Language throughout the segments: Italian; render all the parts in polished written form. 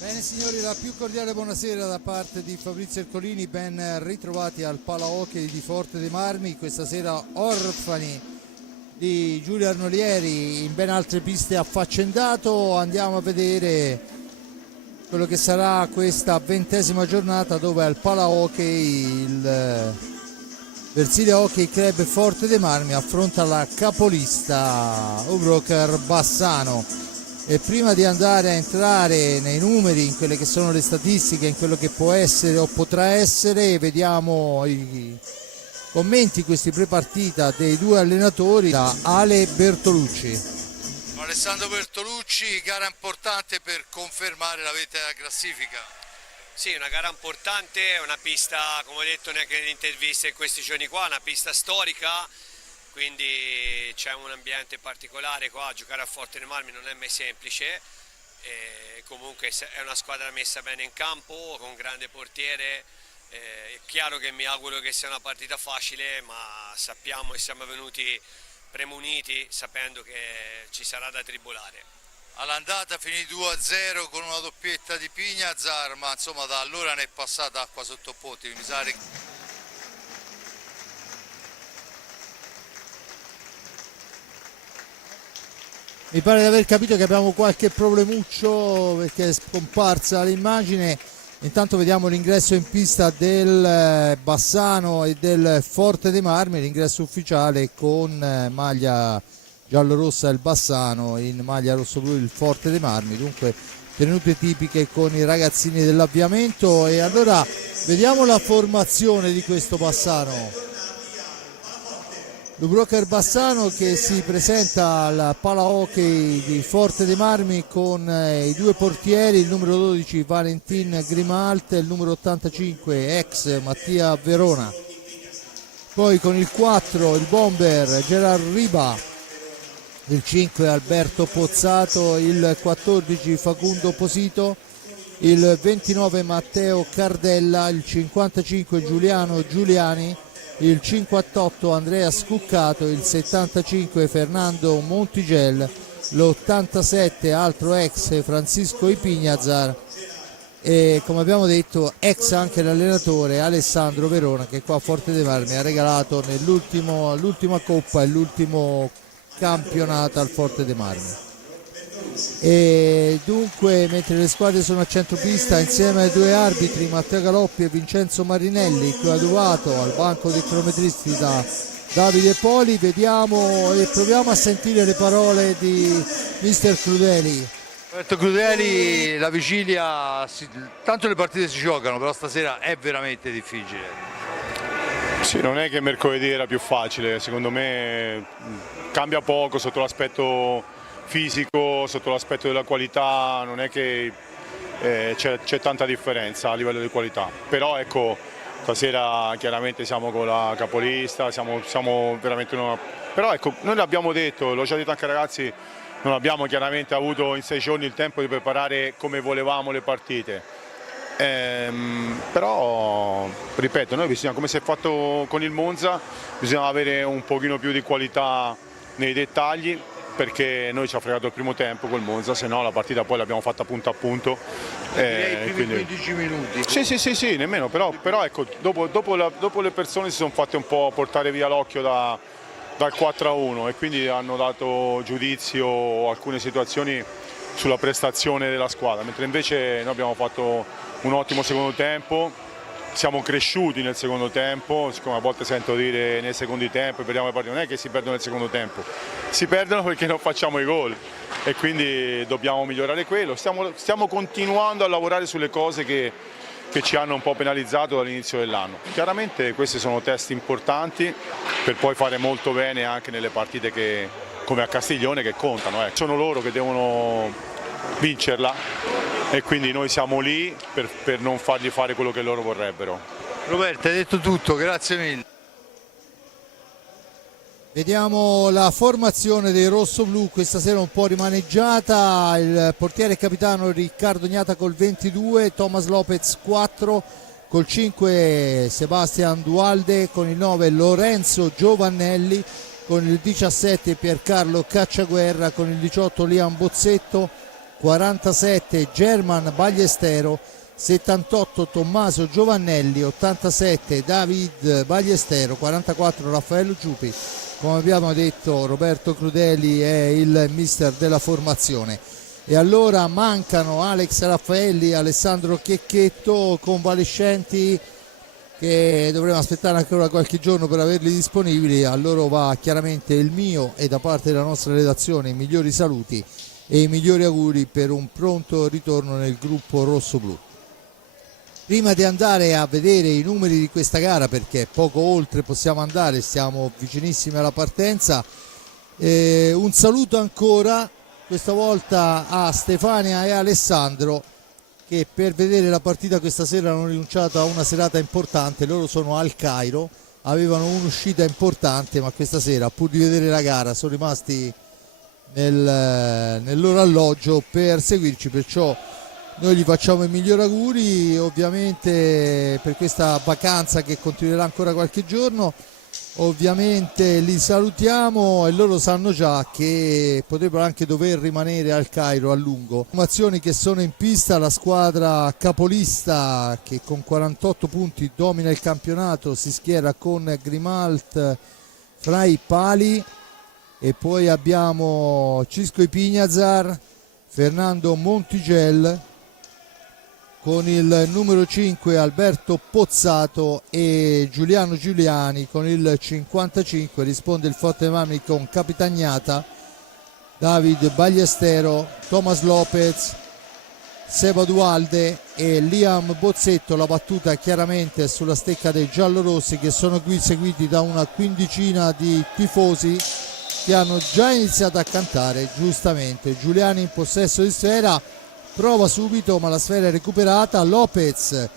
Bene signori, la più cordiale buonasera da parte di Fabrizio Ercolini, ben ritrovati al Palahockey di Forte dei Marmi, questa sera orfani di Giulio Arnolieri, in ben altre piste affaccendato. Andiamo a vedere quello che sarà questa 20ª giornata dove al Palahockey il Versilia Hockey Club Forte dei Marmi affronta la capolista Ubroker Bassano. E prima di andare a entrare nei numeri, in quelle che sono le statistiche, in quello che può essere o potrà essere, vediamo i commenti, questi pre-partita dei due allenatori, da Ale Bertolucci. Alessandro Bertolucci, gara importante per confermare la vetta della classifica. Sì, una gara importante, una pista, come ho detto neanche nelle interviste in questi giorni qua, una pista storica. Quindi c'è un ambiente particolare qua, giocare a Forte dei Marmi non è mai semplice, e comunque è una squadra messa bene in campo, con un grande portiere. È chiaro che mi auguro che sia una partita facile, ma sappiamo e siamo venuti premuniti sapendo che ci sarà da tribolare. All'andata finì 2-0 con una doppietta di Pignazar, ma insomma da allora ne è passata acqua sotto ponti, mi sa. Mi pare di aver capito che abbiamo qualche problemuccio perché è scomparsa l'immagine. Intanto vediamo l'ingresso in pista del Bassano e del Forte dei Marmi, l'ingresso ufficiale con maglia giallo-rossa il Bassano, in maglia rosso-blu il Forte dei Marmi, dunque tenute tipiche con i ragazzini dell'avviamento. E allora vediamo la formazione di questo Bassano. Ubroker Bassano che si presenta al Palahockey di Forte dei Marmi con i due portieri, il numero 12 Valentin Grimalt e il numero 85 ex Mattia Verona. Poi con il 4 il bomber Gerard Riba, il 5 Alberto Pozzato, il 14 Facundo Posito, il 29 Matteo Cardella, il 55 Giuliano Giuliani, il 58 Andrea Scuccato, il 75 Fernando Montigel, l'87 altro ex Francisco Ipignazar e, come abbiamo detto, ex anche l'allenatore Alessandro Verona, che qua a Forte dei Marmi ha regalato l'ultima coppa e l'ultimo campionato al Forte dei Marmi. E dunque, mentre le squadre sono a centropista insieme ai due arbitri Matteo Galoppi e Vincenzo Marinelli, coadiuvato al banco dei cronometristi da Davide Poli, vediamo e proviamo a sentire le parole di mister Crudeli. Roberto Crudeli, la vigilia, tanto le partite si giocano, però stasera è veramente difficile. Sì, non è che mercoledì era più facile, secondo me cambia poco sotto l'aspetto fisico, sotto l'aspetto della qualità, non è che c'è tanta differenza a livello di qualità, però ecco, stasera chiaramente siamo con la capolista, siamo veramente però ecco, noi l'abbiamo detto, l'ho già detto anche ai ragazzi, non abbiamo chiaramente avuto in 6 giorni il tempo di preparare come volevamo le partite, però ripeto, noi bisogna, come si è fatto con il Monza, bisogna avere un pochino più di qualità nei dettagli, perché noi ci ha fregato il primo tempo col Monza, se no la partita poi l'abbiamo fatta punto a punto. Direi i primi 15 minuti. Sì, nemmeno, però ecco, dopo le persone si sono fatte un po' portare via l'occhio dal 4-1 e quindi hanno dato giudizio o alcune situazioni sulla prestazione della squadra, mentre invece noi abbiamo fatto un ottimo secondo tempo. Siamo cresciuti nel secondo tempo, siccome a volte sento dire nei secondi tempi perdiamo le partite, non è che si perdono nel secondo tempo, si perdono perché non facciamo i gol e quindi dobbiamo migliorare quello. Stiamo continuando a lavorare sulle cose che ci hanno un po' penalizzato dall'inizio dell'anno. Chiaramente questi sono test importanti per poi fare molto bene anche nelle partite come a Castiglione, che contano. Sono loro che devono vincerla e quindi noi siamo lì per non fargli fare quello che loro vorrebbero. Roberto, hai detto tutto, grazie mille. Vediamo la formazione dei rossoblù, questa sera un po' rimaneggiata, il portiere capitano Riccardo Gnata col 22, Thomas Lopez 4, col 5 Sebastian Dualde, con il 9 Lorenzo Giovannelli, con il 17 Piercarlo Cacciaguerra, con il 18 Liam Bozzetto, 47 German Bagliestero, 78 Tommaso Giovannelli, 87 David Bagliestero, 44 Raffaello Giupi. Come abbiamo detto, Roberto Crudeli è il mister della formazione. E allora mancano Alex Raffaelli, Alessandro Checchetto, convalescenti che dovremo aspettare ancora qualche giorno per averli disponibili. A loro va chiaramente il mio e da parte della nostra redazione i migliori saluti e i migliori auguri per un pronto ritorno nel gruppo rosso-blu. Prima di andare a vedere i numeri di questa gara, perché poco oltre possiamo andare, siamo vicinissimi alla partenza, un saluto ancora, questa volta a Stefania e Alessandro, che per vedere la partita questa sera hanno rinunciato a una serata importante. Loro sono al Cairo, avevano un'uscita importante, ma questa sera, pur di vedere la gara, sono rimasti nel loro alloggio per seguirci, perciò noi gli facciamo i migliori auguri ovviamente per questa vacanza che continuerà ancora qualche giorno. Ovviamente li salutiamo e loro sanno già che potrebbero anche dover rimanere al Cairo a lungo. Informazioni che sono in pista: la squadra capolista che con 48 punti domina il campionato si schiera con Grimalt fra i pali, e poi abbiamo Cisco Ipignazar, Fernando Montigel con il numero 5 Alberto Pozzato e Giuliano Giuliani con il 55. Risponde il Forte dei Marmi con Capitagnata, David Bagliestero, Thomas Lopez, Seba Dualde e Liam Bozzetto. La battuta chiaramente sulla stecca dei giallorossi, che sono qui seguiti da una quindicina di tifosi che hanno già iniziato a cantare. Giustamente Giuliani in possesso di sfera, prova subito ma la sfera è recuperata. Lopez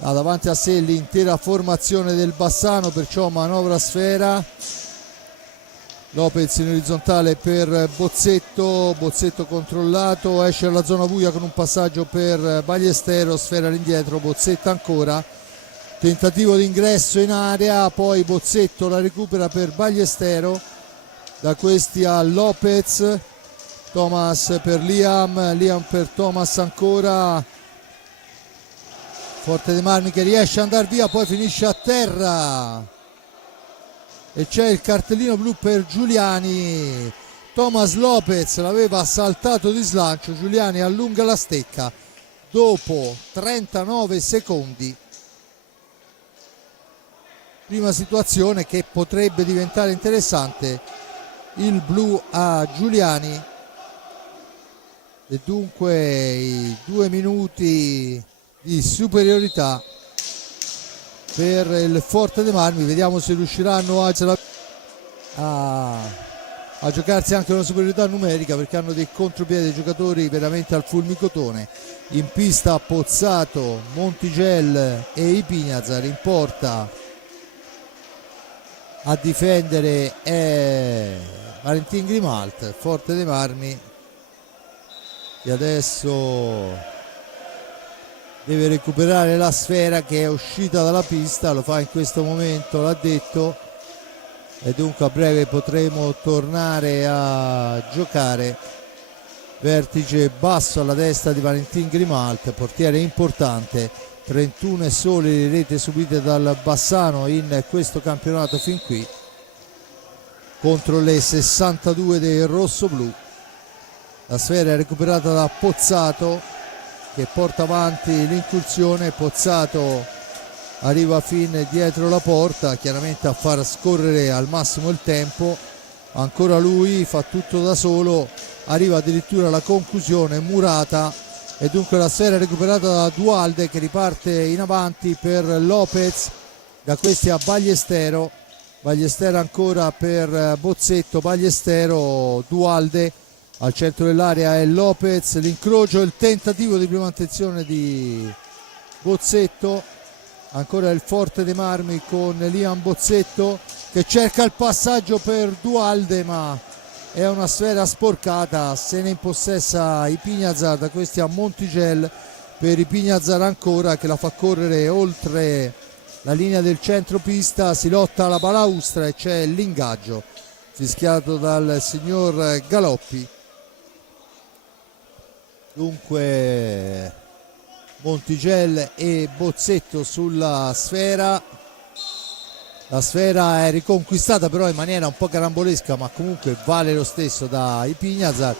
ha davanti a sé l'intera formazione del Bassano, perciò manovra sfera. Lopez in orizzontale per Bozzetto, Bozzetto controllato, esce dalla zona buia con un passaggio per Bagliestero, sfera all'indietro, Bozzetto ancora, tentativo di ingresso in area, poi Bozzetto la recupera per Bagliestero, da questi a Lopez, Thomas per Liam, Liam per Thomas ancora, Forte dei Marmi che riesce ad andare via, poi finisce a terra e c'è il cartellino blu per Giuliani. Thomas Lopez l'aveva saltato di slancio, Giuliani allunga la stecca dopo 39 secondi. Prima situazione che potrebbe diventare interessante, il blu a Giuliani e dunque i 2 minuti di superiorità per il Forte dei Marmi. Vediamo se riusciranno a giocarsi anche una superiorità numerica, perché hanno dei contropiedi dei giocatori veramente al fulmicotone. In pista Pozzato, Montigel e Ipignazar, in porta a difendere è Valentin Grimalt. Forte dei Marmi che adesso deve recuperare la sfera che è uscita dalla pista, lo fa in questo momento, l'ha detto, e dunque a breve potremo tornare a giocare. Vertice basso alla destra di Valentin Grimalt, portiere importante, 31 sole rete subite dal Bassano in questo campionato fin qui contro le 62 del rosso-blu. La sfera è recuperata da Pozzato che porta avanti l'incursione. Pozzato arriva fin dietro la porta, chiaramente a far scorrere al massimo il tempo. Ancora lui fa tutto da solo, arriva addirittura alla conclusione Murata, e dunque la sfera è recuperata da Dualde che riparte in avanti per Lopez, da questi a Bagliestero, Bagliestero ancora per Bozzetto, Bagliestero, Dualde. Al centro dell'area è Lopez, l'incrocio, il tentativo di prima attenzione di Bozzetto, ancora il Forte dei Marmi con Liam Bozzetto che cerca il passaggio per Dualde, ma è una sfera sporcata, se ne impossessa Ipignazar, da questi a Montigel per Ipignazar ancora che la fa correre oltre la linea del centropista, si lotta alla balaustra e c'è l'ingaggio fischiato dal signor Galoppi. Dunque Montigelli e Bozzetto sulla sfera. La sfera è riconquistata però in maniera un po' carambolesca, ma comunque vale lo stesso da Ipiñazar,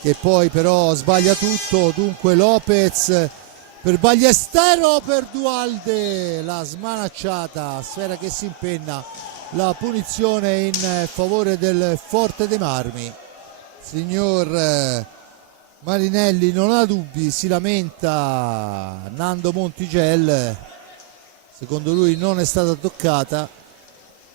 che poi però sbaglia tutto. Dunque Lopez per Ballestero, per Duhalde, la smanacciata, sfera che si impenna, la punizione in favore del Forte dei Marmi. Signor Marinelli non ha dubbi, si lamenta Nando Montigelli, secondo lui non è stata toccata.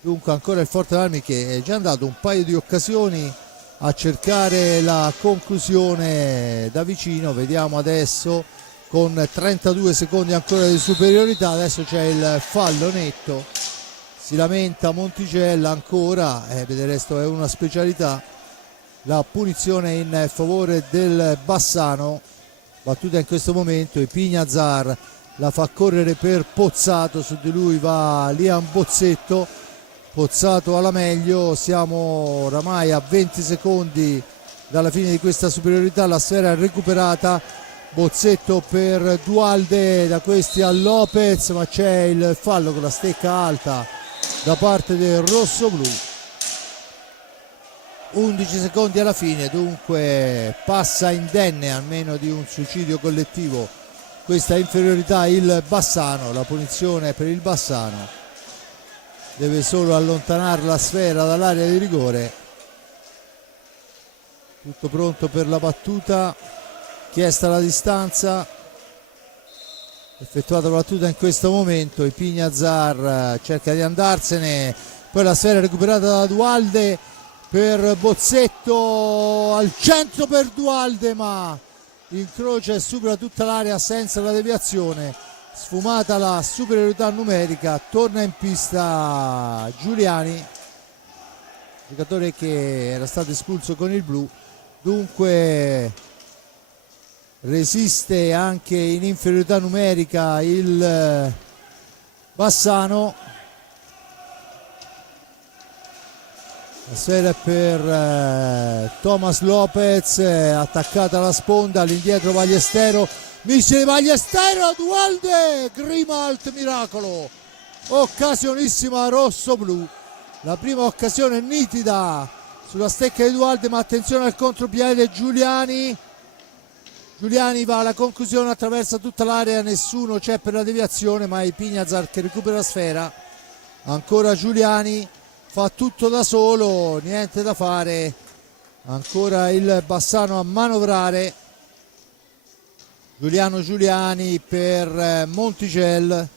Dunque ancora il Forte dei Marmi che è già andato un paio di occasioni a cercare la conclusione da vicino. Vediamo adesso, con 32 secondi ancora di superiorità, adesso c'è il fallo netto, si lamenta Montigelli ancora, del resto è una specialità. La punizione in favore del Bassano, battuta in questo momento, Ipiñazar la fa correre per Pozzato, su di lui va Liam Bozzetto, Pozzato alla meglio, siamo oramai a 20 secondi dalla fine di questa superiorità, la sfera è recuperata, Bozzetto per Duhalde, da questi a Lopez, ma c'è il fallo con la stecca alta da parte del rossoblu. 11 secondi alla fine, dunque passa indenne, almeno di un suicidio collettivo, questa inferiorità il Bassano. La punizione per il Bassano, deve solo allontanare la sfera dall'area di rigore. Tutto pronto per la battuta, chiesta la distanza, effettuata la battuta in questo momento. Ipiñazar cerca di andarsene, poi la sfera recuperata da Duhalde per Bozzetto, al centro per Duhalde, ma incrocia e supera tutta l'area senza la deviazione. Sfumata la superiorità numerica, torna in pista Giuliani, giocatore che era stato espulso con il blu. Dunque resiste anche in inferiorità numerica il Bassano. La sfera per Thomas Lopez, attaccata alla sponda, all'indietro Ballestero, missile Ballestero, Duhalde, Grimalt, miracolo, occasionissima rosso-blu, la prima occasione nitida sulla stecca di Duhalde, ma attenzione al contropiede Giuliani va alla conclusione, attraversa tutta l'area, nessuno c'è per la deviazione, ma Ipiñazar che recupera la sfera, ancora Giuliani, fa tutto da solo, niente da fare, ancora il Bassano a manovrare. Giuliano Giuliani per Montigelli,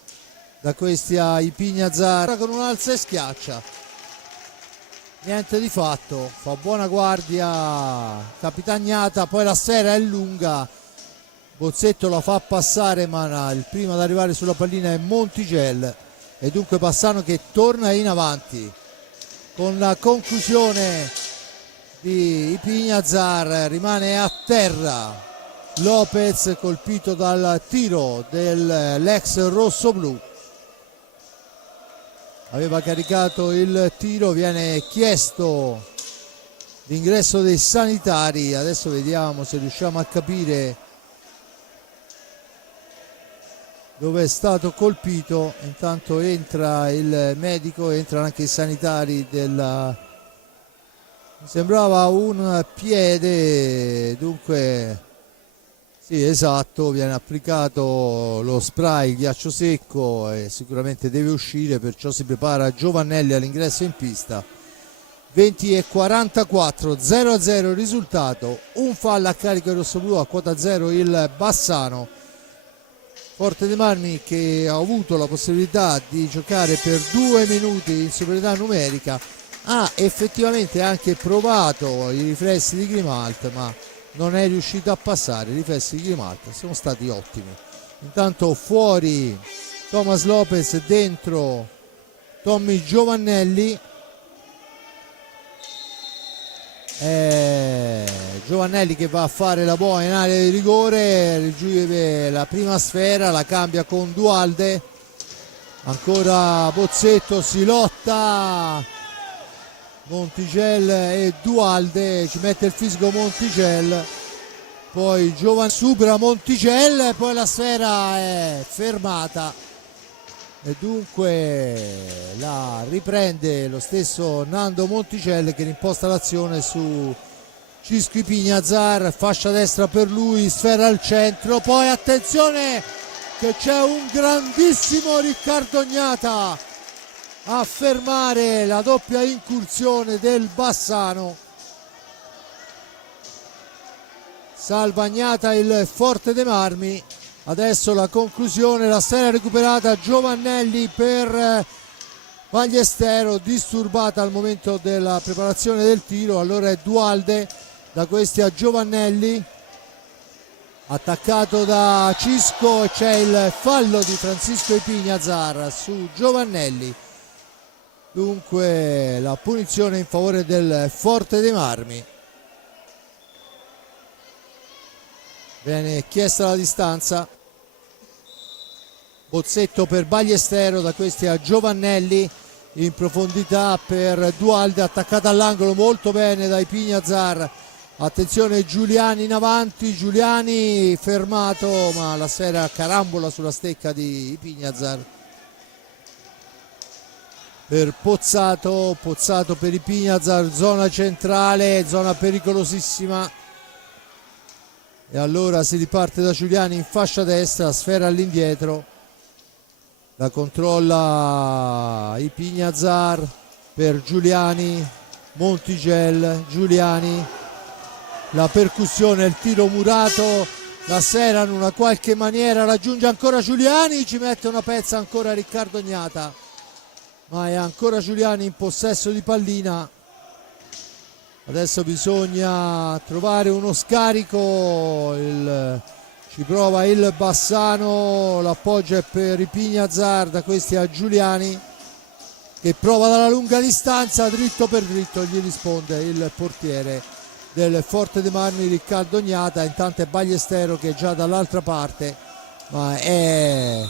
da questi a Ipiñazar con un'alza e schiaccia, niente di fatto, fa buona guardia Capitagnata, poi la sfera è lunga, Bozzetto la fa passare, ma il primo ad arrivare sulla pallina è Montigelli, e dunque Bassano che torna in avanti. Con la conclusione di Ipiñazar rimane a terra Lopez, colpito dal tiro dell'ex rossoblu. Aveva caricato il tiro, viene chiesto l'ingresso dei sanitari. Adesso vediamo se riusciamo a capire dove è stato colpito. Intanto entra il medico, entrano anche i sanitari della... mi sembrava un piede, dunque sì, esatto, viene applicato lo spray, il ghiaccio secco, e sicuramente deve uscire, perciò si prepara Giovannelli all'ingresso in pista. 20:44, 0-0 il risultato, un fallo a carico rossoblu, a quota 0 il Bassano. Forte dei Marmi che ha avuto la possibilità di giocare per 2 minuti in superiorità numerica, ha effettivamente anche provato i riflessi di Grimalt, ma non è riuscito a passare. I riflessi di Grimalt sono stati ottimi. Intanto fuori Thomas Lopez, dentro Tommy Giovannelli. Giovannelli che va a fare la boa in area di rigore, riceve la prima sfera, la cambia con Duhalde, ancora Bozzetto, si lotta Montigelli e Duhalde, ci mette il fisico Montigelli, poi Giovanni supera Monticelli e poi la sfera è fermata e dunque la riprende lo stesso Nando Monticelli che imposta l'azione su Cisco Ipignazar, fascia destra per lui, sfera al centro, poi attenzione che c'è un grandissimo Riccardo Ognata a fermare la doppia incursione del Bassano. Salva Ognata il Forte dei Marmi. Adesso la conclusione, la sfera recuperata, Giovannelli per Ballestero, disturbata al momento della preparazione del tiro, allora è Dualde, da questi a Giovannelli, attaccato da Cisco e c'è il fallo di Francisco Ipignazar su Giovannelli. Dunque la punizione in favore del Forte dei Marmi. Viene chiesta la distanza. Bozzetto per Ballestero, da questi a Giovannelli, in profondità per Dualde, attaccata all'angolo molto bene da Ipignazar. Attenzione Giuliani in avanti, Giuliani fermato, ma la sfera carambola sulla stecca di Ipignazar. Per Pozzato, Pozzato per Ipignazar, zona centrale, zona pericolosissima. E allora si riparte da Giuliani in fascia destra, sfera all'indietro. La controlla Ipignazar per Giuliani, Montigel, Giuliani. La percussione, il tiro murato, la sfera in una qualche maniera raggiunge ancora Giuliani, ci mette una pezza ancora Riccardo Ognata, ma è ancora Giuliani in possesso di pallina. Adesso bisogna trovare uno scarico, ci prova il Bassano, l'appoggio è per Ipignazar, da questi a Giuliani che prova dalla lunga distanza, dritto per dritto gli risponde il portiere del Forte dei Marmi Riccardo Ognata. Intanto è Ballestero che è già dall'altra parte, ma è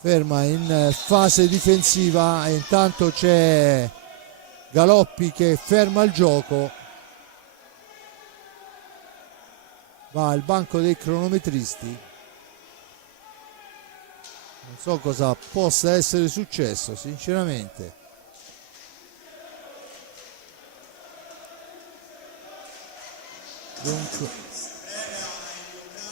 ferma in fase difensiva e intanto c'è Galoppi che ferma il gioco, va al banco dei cronometristi. Non so cosa possa essere successo sinceramente. Dunque,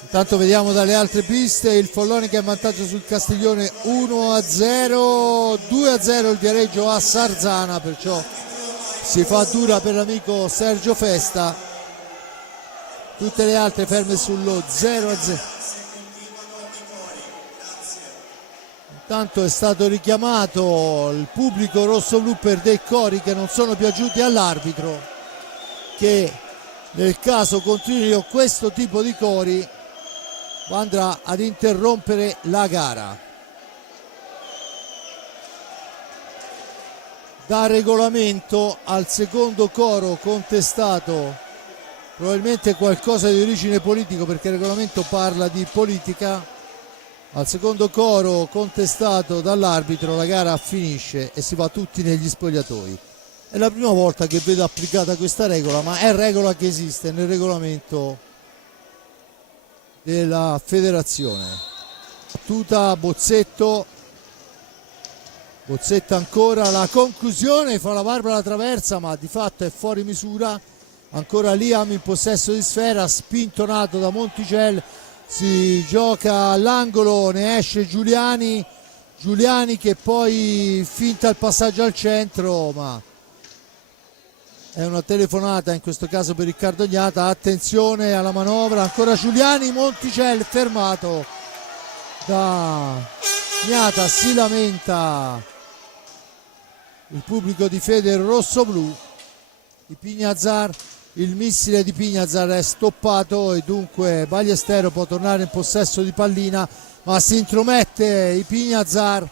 intanto vediamo dalle altre piste il Folloni che è in vantaggio sul Castiglione 1-0, 2-0 il Viareggio a Sarzana, perciò si fa dura per l'amico Sergio Festa. Tutte le altre ferme sullo 0-0. Intanto è stato richiamato il pubblico rosso-blu per dei cori che non sono piaciuti all'arbitro, che nel caso continuino questo tipo di cori andrà ad interrompere la gara. Da regolamento al secondo coro contestato, probabilmente qualcosa di origine politica perché il regolamento parla di politica, al secondo coro contestato dall'arbitro la gara finisce e si va tutti negli spogliatoi. È la prima volta che vedo applicata questa regola, ma è regola che esiste nel regolamento della federazione. Battuta Bozzetto, Bozzetto ancora, la conclusione fa la Barbara traversa, ma di fatto è fuori misura. Ancora Liam in possesso di sfera, spintonato da Monticel, si gioca all'angolo, ne esce Giuliani, Giuliani che poi finta il passaggio al centro, ma è una telefonata in questo caso per Riccardo Ognata. Attenzione alla manovra, ancora Giuliani, Monticel fermato da Ognata, si lamenta il pubblico di Fede rosso-blu. Ipignazar, il missile di Ipignazar è stoppato e dunque Ballestero può tornare in possesso di pallina, ma si intromette Ipignazar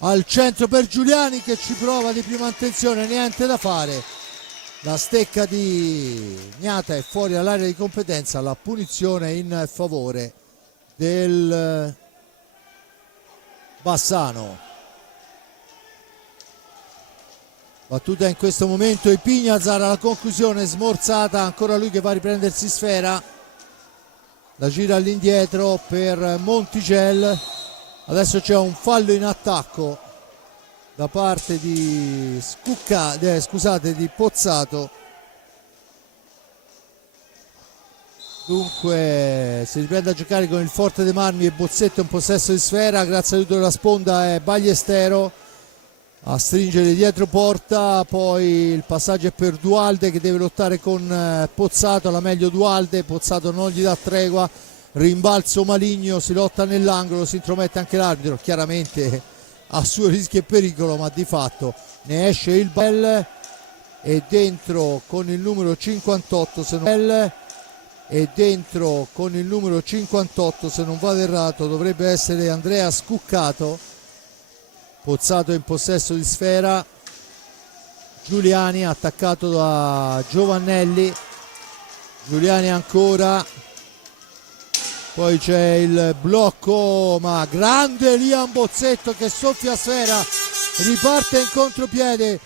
al centro per Giuliani che ci prova di prima intenzione, niente da fare. La stecca di Ognata è fuori dall'area di competenza, la punizione in favore del Bassano. battuta in questo momento Ipignazar alla conclusione, smorzata, ancora lui che va a riprendersi Sfera, la gira all'indietro per Montigel. Adesso c'è un fallo in attacco da parte di di Pozzato. Dunque si riprende a giocare con il Forte dei Marmi e Bozzetto in possesso di Sfera, grazie all'aiuto della sponda è Ballestero a stringere dietro porta, poi il passaggio è per Dualde che deve lottare con Pozzato, la meglio Dualde, Pozzato non gli dà tregua, rimbalzo maligno, si lotta nell'angolo, si intromette anche l'arbitro, chiaramente a suo rischio e pericolo, ma di fatto ne esce il bel e dentro con il numero 58 se non e dentro con il numero 58 se non vado errato dovrebbe essere Andrea Scuccato. Pozzato in possesso di Sfera, Giuliani attaccato da Giovannelli, Giuliani ancora, poi c'è il blocco ma grande Liam Bozzetto che soffia Sfera, riparte in contropiede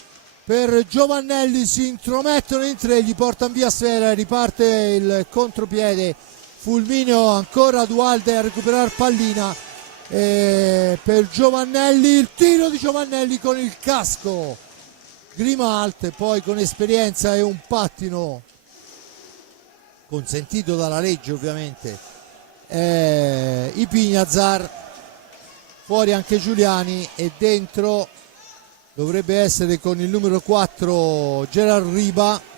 per Giovannelli, si intromettono in tre, gli portano via Sfera, riparte il contropiede, fulmineo ancora Dualde a recuperare pallina. Per Giovannelli, il tiro di Giovannelli con il casco, Grimalt poi con esperienza e un pattino consentito dalla legge ovviamente, Ipignazar, fuori anche Giuliani e dentro dovrebbe essere con il numero 4 Gerard Riba.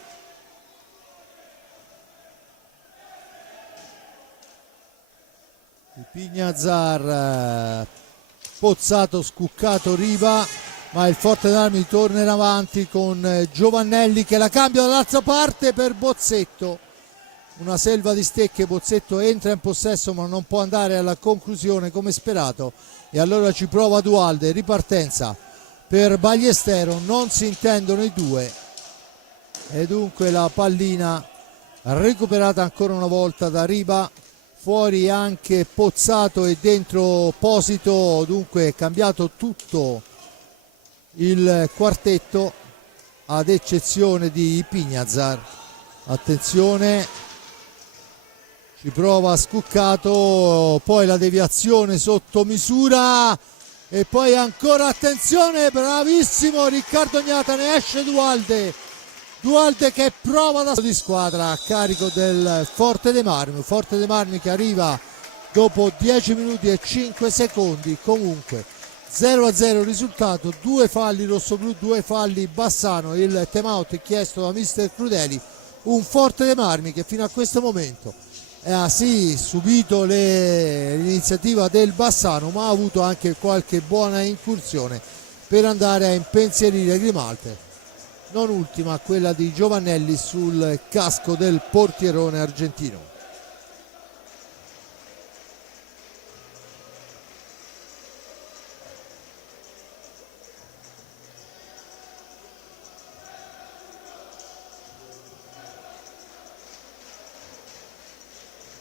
Ipignazar, Pozzato, Scuccato, Riva, ma il Forte d'Armi torna in avanti con Giovannelli che la cambia dall'altra parte per Bozzetto, una selva di stecche, Bozzetto entra in possesso ma non può andare alla conclusione come sperato e allora ci prova Dualde, ripartenza per Ballestero, non si intendono i due e dunque la pallina recuperata ancora una volta da Riba, fuori anche Pozzato e dentro Posito, dunque cambiato tutto il quartetto ad eccezione di Ipignazar. Attenzione, ci prova Scuccato, poi la deviazione sotto misura e poi ancora attenzione, bravissimo Riccardo Gnata, ne esce Dualde che prova da di squadra a carico del Forte dei Marmi che arriva dopo 10 minuti e 5 secondi, comunque 0-0 risultato, 2 falli rossoblù, 2 falli Bassano, il time out chiesto da mister Crudeli, un Forte dei Marmi che fino a questo momento ha sì subito l'iniziativa del Bassano ma ha avuto anche qualche buona incursione per andare a impensierire Grimalte, non ultima quella di Giovannelli sul casco del portierone argentino.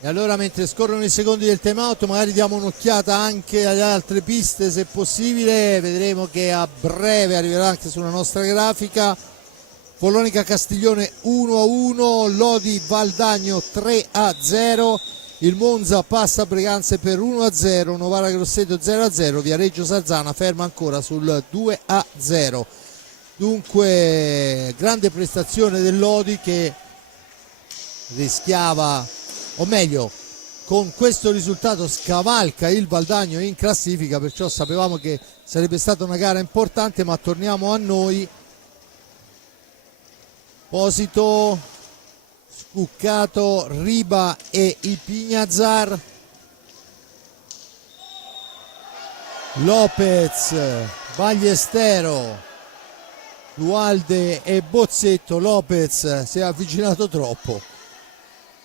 E allora mentre scorrono i secondi del time out magari diamo un'occhiata anche alle altre piste se possibile, vedremo che a breve arriverà anche sulla nostra grafica. Follonica Castiglione 1-1, Lodi Valdagno 3-0, il Monza passa a Breganze per 1-0, Novara Grosseto 0-0, Viareggio Sarzana ferma ancora sul 2-0. Dunque grande prestazione del Lodi che rischiava, o meglio con questo risultato scavalca il Valdagno in classifica, perciò sapevamo che sarebbe stata una gara importante, ma torniamo a noi. Posito, Scuccato, Riba e Ipignazar, Lopez, Ballestero, Dualde e Bozzetto. Lopez si è avvicinato troppo,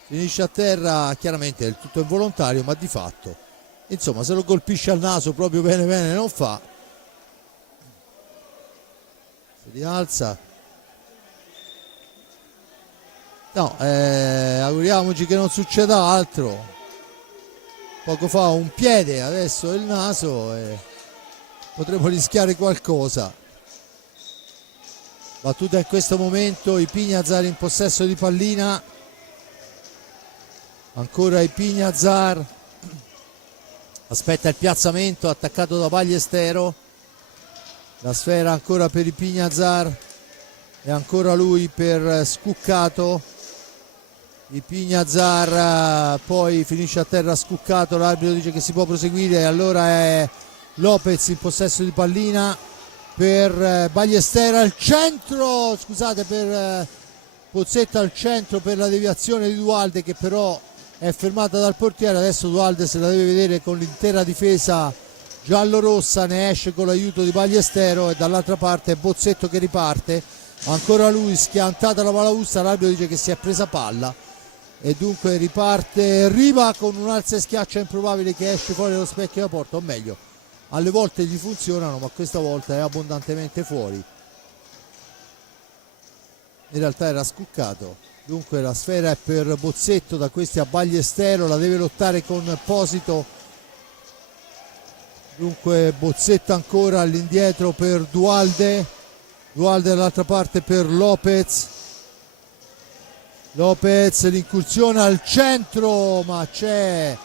finisce a terra, chiaramente è tutto involontario ma di fatto insomma se lo colpisce al naso proprio bene bene non fa, si rialza. No, auguriamoci che non succeda altro. Poco fa un piede, adesso il naso e potremmo rischiare qualcosa. Battuta in questo momento, Ipiñazar in possesso di pallina, ancora Ipiñazar, aspetta il piazzamento attaccato da Ballestero, la sfera ancora per Ipiñazar e ancora lui per Scuccato. Ipiñazar poi finisce a terra Scuccato, l'arbitro dice che si può proseguire, allora è Lopez in possesso di pallina per Ballestero al centro, scusate, per Pozzetto al centro per la deviazione di Duhalde, che però è fermata dal portiere. Adesso Duhalde se la deve vedere con l'intera difesa giallorossa, ne esce con l'aiuto di Ballestero e dall'altra parte è Pozzetto che riparte, ancora lui, schiantata la palavusta, l'arbitro dice che si è presa palla e dunque riparte Riva con un alza e schiaccia improbabile che esce fuori dallo specchio da porta, o meglio alle volte gli funzionano ma questa volta è abbondantemente fuori, in realtà era Scuccato. Dunque la sfera è per Pozzetto, da questi a Ballestero, la deve lottare con Posito, dunque Pozzetto ancora all'indietro per Duhalde dall'altra parte per Lopez, l'incursione al centro ma c'è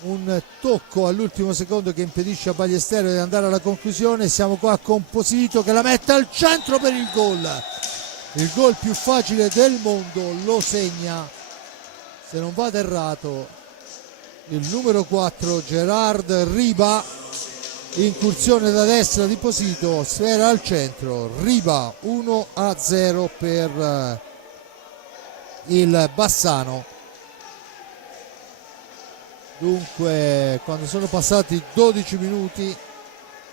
un tocco all'ultimo secondo che impedisce a Ballestero di andare alla conclusione. Siamo qua con Posito che la mette al centro per il gol più facile del mondo, lo segna, se non vado errato, il numero 4 Gerard Riba, incursione da destra di Posito, sfera al centro, Riba 1-0 per il Bassano. Dunque quando sono passati 12 minuti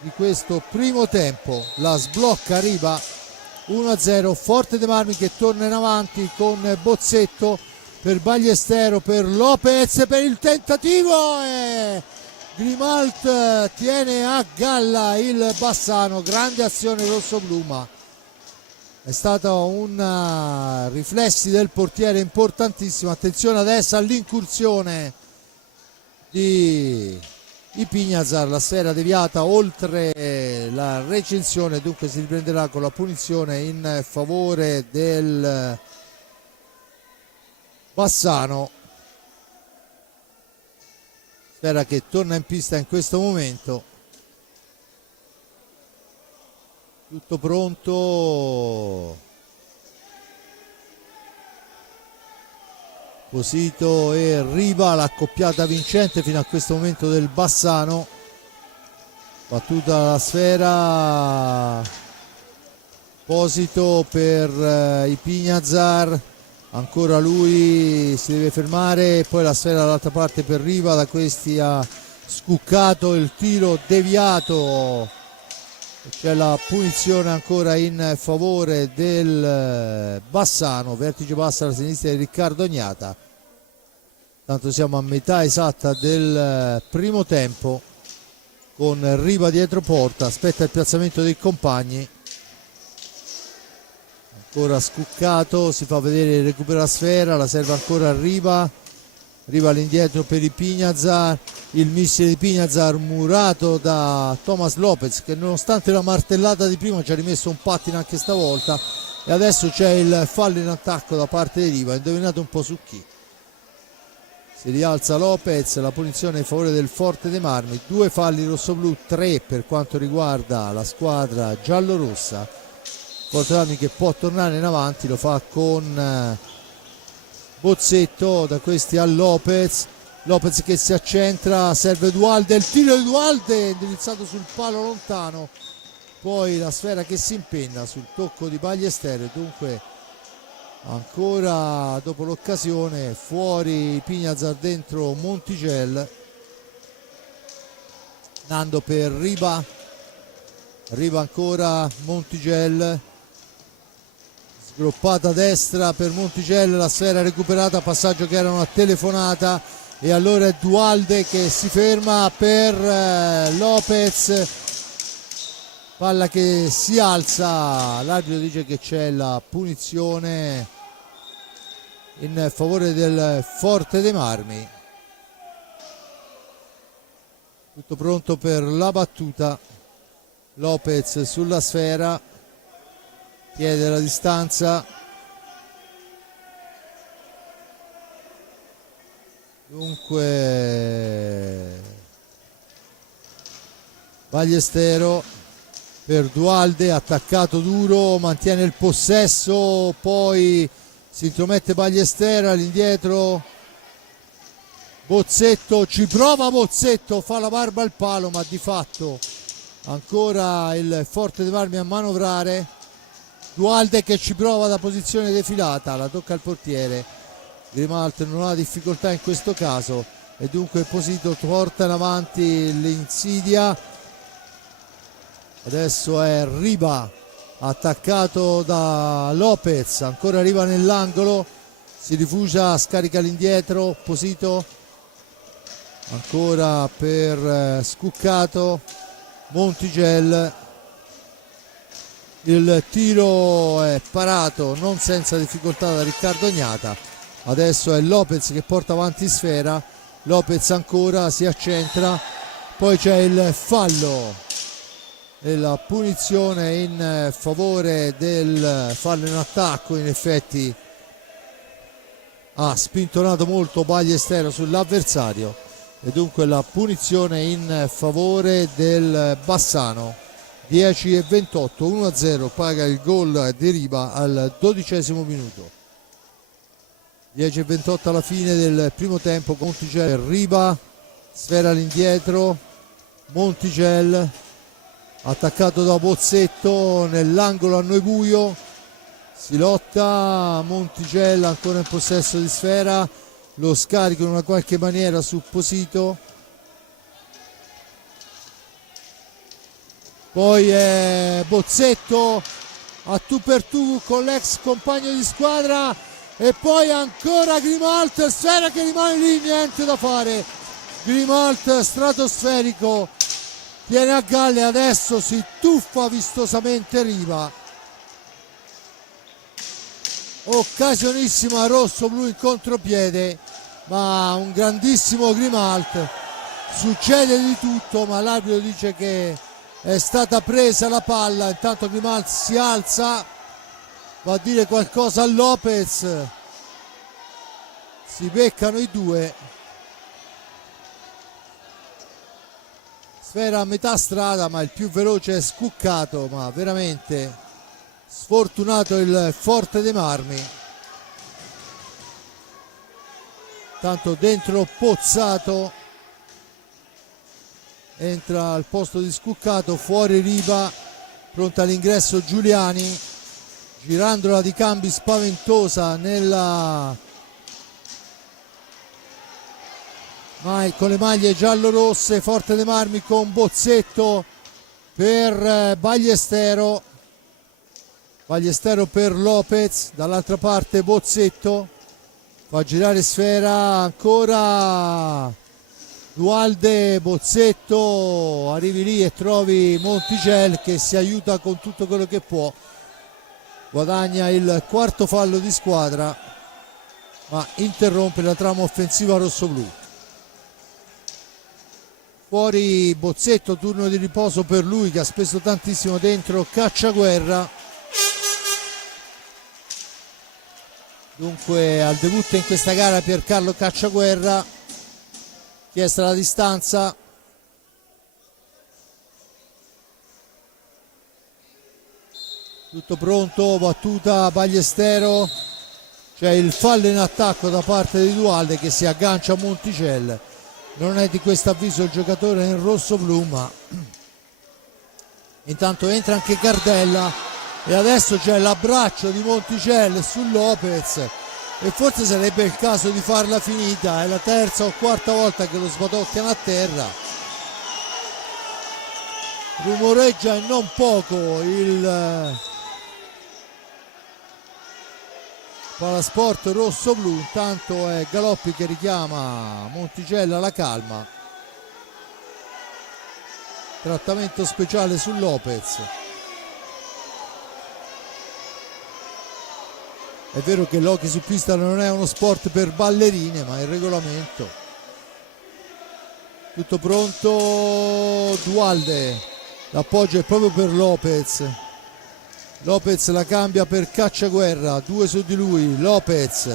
di questo primo tempo la sblocca Riba, 1-0, Forte dei Marmi che torna in avanti con Pozzetto per Ballestero, per Lopez, per il tentativo e Grimalt tiene a galla il Bassano, grande azione rossoblu, ma è stata un riflessi del portiere importantissimo. Attenzione adesso all'incursione di Ipiñazar, la sfera deviata oltre la recinzione, dunque si riprenderà con la punizione in favore del Bassano. Sfera che torna in pista in questo momento, tutto pronto, Posito e Riva, l'accoppiata vincente fino a questo momento del Bassano. Battuta la sfera, Posito per Ipiñazar, ancora lui si deve fermare, poi la sfera dall'altra parte per Riva, da questi ha Scuccato, il tiro deviato, c'è la punizione ancora in favore del Bassano, vertice bassa alla sinistra di Riccardo Ognata. Tanto siamo a metà esatta del primo tempo con Riva dietro porta, aspetta il piazzamento dei compagni, ancora Scuccato, si fa vedere, recupera la sfera, la serve ancora a Riva all'indietro per Ipiñazar, il missile di Ipiñazar murato da Thomas Lopez che nonostante la martellata di prima ci ha rimesso un pattino anche stavolta, e adesso c'è il fallo in attacco da parte di Riva, indovinate un po' su chi. Si rialza Lopez, la punizione in favore del Forte dei Marmi, 2 falli rossoblu, 3 per quanto riguarda la squadra giallorossa. Forte dei Marmi che può tornare in avanti, lo fa con Pozzetto, da questi a Lopez che si accentra, serve Duhalde, il tiro di Duhalde indirizzato sul palo lontano, poi la sfera che si impenna sul tocco di Ballestero, dunque ancora dopo l'occasione fuori Ipiñazar, dentro Montigel. Nando per Riva ancora Montigel, sgroppata a destra per Montigel, la sfera recuperata, passaggio che era una telefonata, e allora è Duhalde che si ferma per Lopez, palla che si alza, l'arbitro dice che c'è la punizione in favore del Forte dei Marmi. Tutto pronto per la battuta, Lopez sulla sfera, chiede la distanza. Dunque Ballestero per Dualde, attaccato duro, mantiene il possesso, poi si intromette Ballestero all'indietro. Bozzetto, ci prova Bozzetto, fa la barba al palo, ma di fatto ancora il Forte dei Marmi a manovrare. Dualde che ci prova da posizione defilata, la tocca al portiere. Grimalt non ha difficoltà in questo caso e dunque Posito porta in avanti l'insidia. Adesso è Riba attaccato da Lopez, ancora Riba nell'angolo, si rifugia, scarica all'indietro, Posito ancora per Scuccato, Montigel, il tiro è parato non senza difficoltà da Riccardo Agnata. Adesso è Lopez che porta avanti Sfera, Lopez ancora si accentra, poi c'è il fallo e la punizione in favore del fallo in attacco. In effetti ha spintonato molto Ballestero sull'avversario e dunque la punizione in favore del Bassano. 10:28, 1-0, paga il gol di Riba al 12° minuto. 10:28 alla fine del primo tempo. Montigel, Riba, Sfera all'indietro, Montigel attaccato da Bozzetto nell'angolo a Noibuio, si lotta, Montigel ancora in possesso di Sfera, lo scarico in una qualche maniera su Posito, poi è Bozzetto a tu per tu con l'ex compagno di squadra e poi ancora Grimalt, Sfera che rimane lì, niente da fare. Grimalt stratosferico tiene a galle, adesso si tuffa vistosamente Riva. Occasionissima rosso-blu in contropiede, ma un grandissimo Grimalt. Succede di tutto, ma l'arbitro dice che è stata presa la palla. Intanto Grimalt si alza, va a dire qualcosa a Lopez, si beccano i due. Sfera a metà strada, ma il più veloce è Scuccato, ma veramente sfortunato il Forte dei Marmi. Tanto dentro Pozzato, entra al posto di Scuccato, fuori Riba, pronta all'ingresso Giuliani, girandola di cambi spaventosa con le maglie giallo-rosse. Forte dei Marmi con Bozzetto per Ballestero, Ballestero per Lopez, dall'altra parte Bozzetto fa girare Sfera, ancora Dualde, Bozzetto, arrivi lì e trovi Montigel che si aiuta con tutto quello che può, guadagna il quarto fallo di squadra ma interrompe la trama offensiva rossoblù. Fuori Bozzetto, turno di riposo per lui che ha speso tantissimo dentro Cacciaguerra. Dunque al debutto in questa gara Piercarlo Cacciaguerra, chiesta la distanza, tutto pronto, battuta Ballestero, c'è il fallo in attacco da parte di Dualde che si aggancia a Monticel. Non è di questo avviso il giocatore in rosso-blu, ma intanto entra anche Gardella e adesso c'è l'abbraccio di Monticel su Lopez e forse sarebbe il caso di farla finita. È la terza o quarta volta che lo sbatocchiano a terra, rumoreggia e non poco il Palasport rosso-blu. Intanto è Galoppi che richiama Monticella alla calma, trattamento speciale su Lopez. È vero che l'hockey su pista non è uno sport per ballerine, ma il regolamento. Tutto pronto, Dualde, l'appoggio è proprio per Lopez. Lopez la cambia per Cacciaguerra, 2 su di lui, Lopez,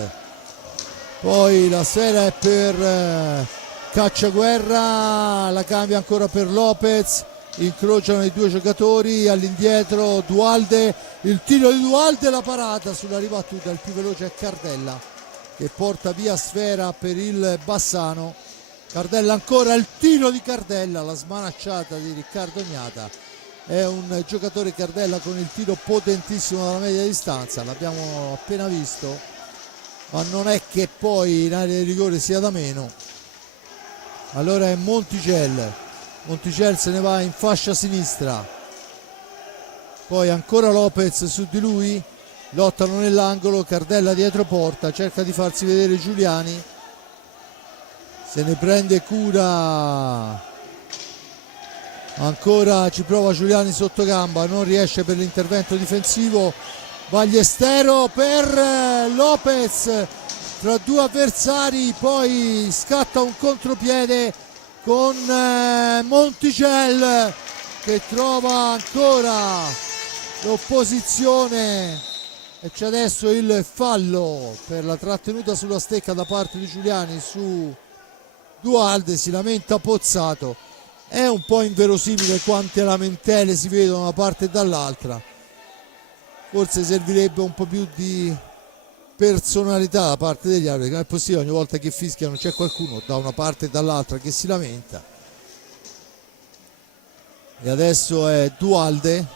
poi la sfera è per Cacciaguerra, la cambia ancora per Lopez, incrociano i due giocatori, all'indietro Dualde, il tiro di Dualde, la parata sulla ribattuta, il più veloce è Cardella che porta via sfera per il Bassano. Cardella ancora, il tiro di Cardella, la smanacciata di Riccardo Gnata. È un giocatore Cardella con il tiro potentissimo dalla media distanza, l'abbiamo appena visto, ma non è che poi in area di rigore sia da meno. Allora è Monticelli se ne va in fascia sinistra, poi ancora Lopez su di lui, lottano nell'angolo, Cardella dietro porta, cerca di farsi vedere Giuliani, se ne prende cura, ancora ci prova Giuliani sotto gamba, non riesce per l'intervento difensivo, Ballestero per Lopez tra due avversari, poi scatta un contropiede con Monticelli che trova ancora l'opposizione e c'è adesso il fallo per la trattenuta sulla stecca da parte di Giuliani su Dualde, si lamenta Pozzato. È un po' inverosimile quante lamentele si vedono da una parte e dall'altra, forse servirebbe un po' più di personalità da parte degli arbitri, non è possibile ogni volta che fischiano c'è qualcuno da una parte e dall'altra che si lamenta. E adesso è Dualde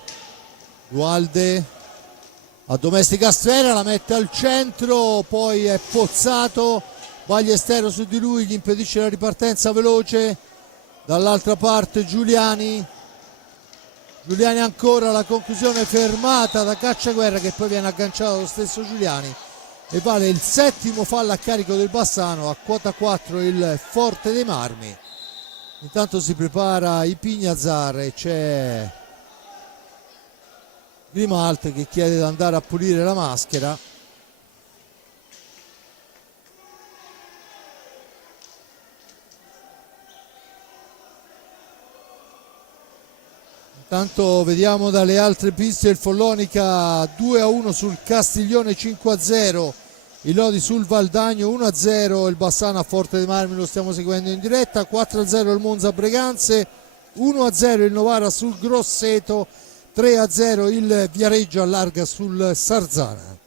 addomestica sfera, la mette al centro, poi è Pozzato, Ballestero su di lui, gli impedisce la ripartenza veloce, dall'altra parte Giuliani ancora, la conclusione fermata da Cacciaguerra che poi viene agganciato lo stesso Giuliani e vale il 7° fallo a carico del Bassano, a quota 4 il Forte dei Marmi. Intanto si prepara i Pignazar e c'è Grimalt che chiede di andare a pulire la maschera. Intanto vediamo dalle altre piste il Follonica 2-1 sul Castiglione, 5-0 il Lodi sul Valdagno, 1-0 il Bassano a Forte dei Marmi, lo stiamo seguendo in diretta, 4-0 il Monza Breganze, 1-0 il Novara sul Grosseto, 3-0 il Viareggio allarga sul Sarzana.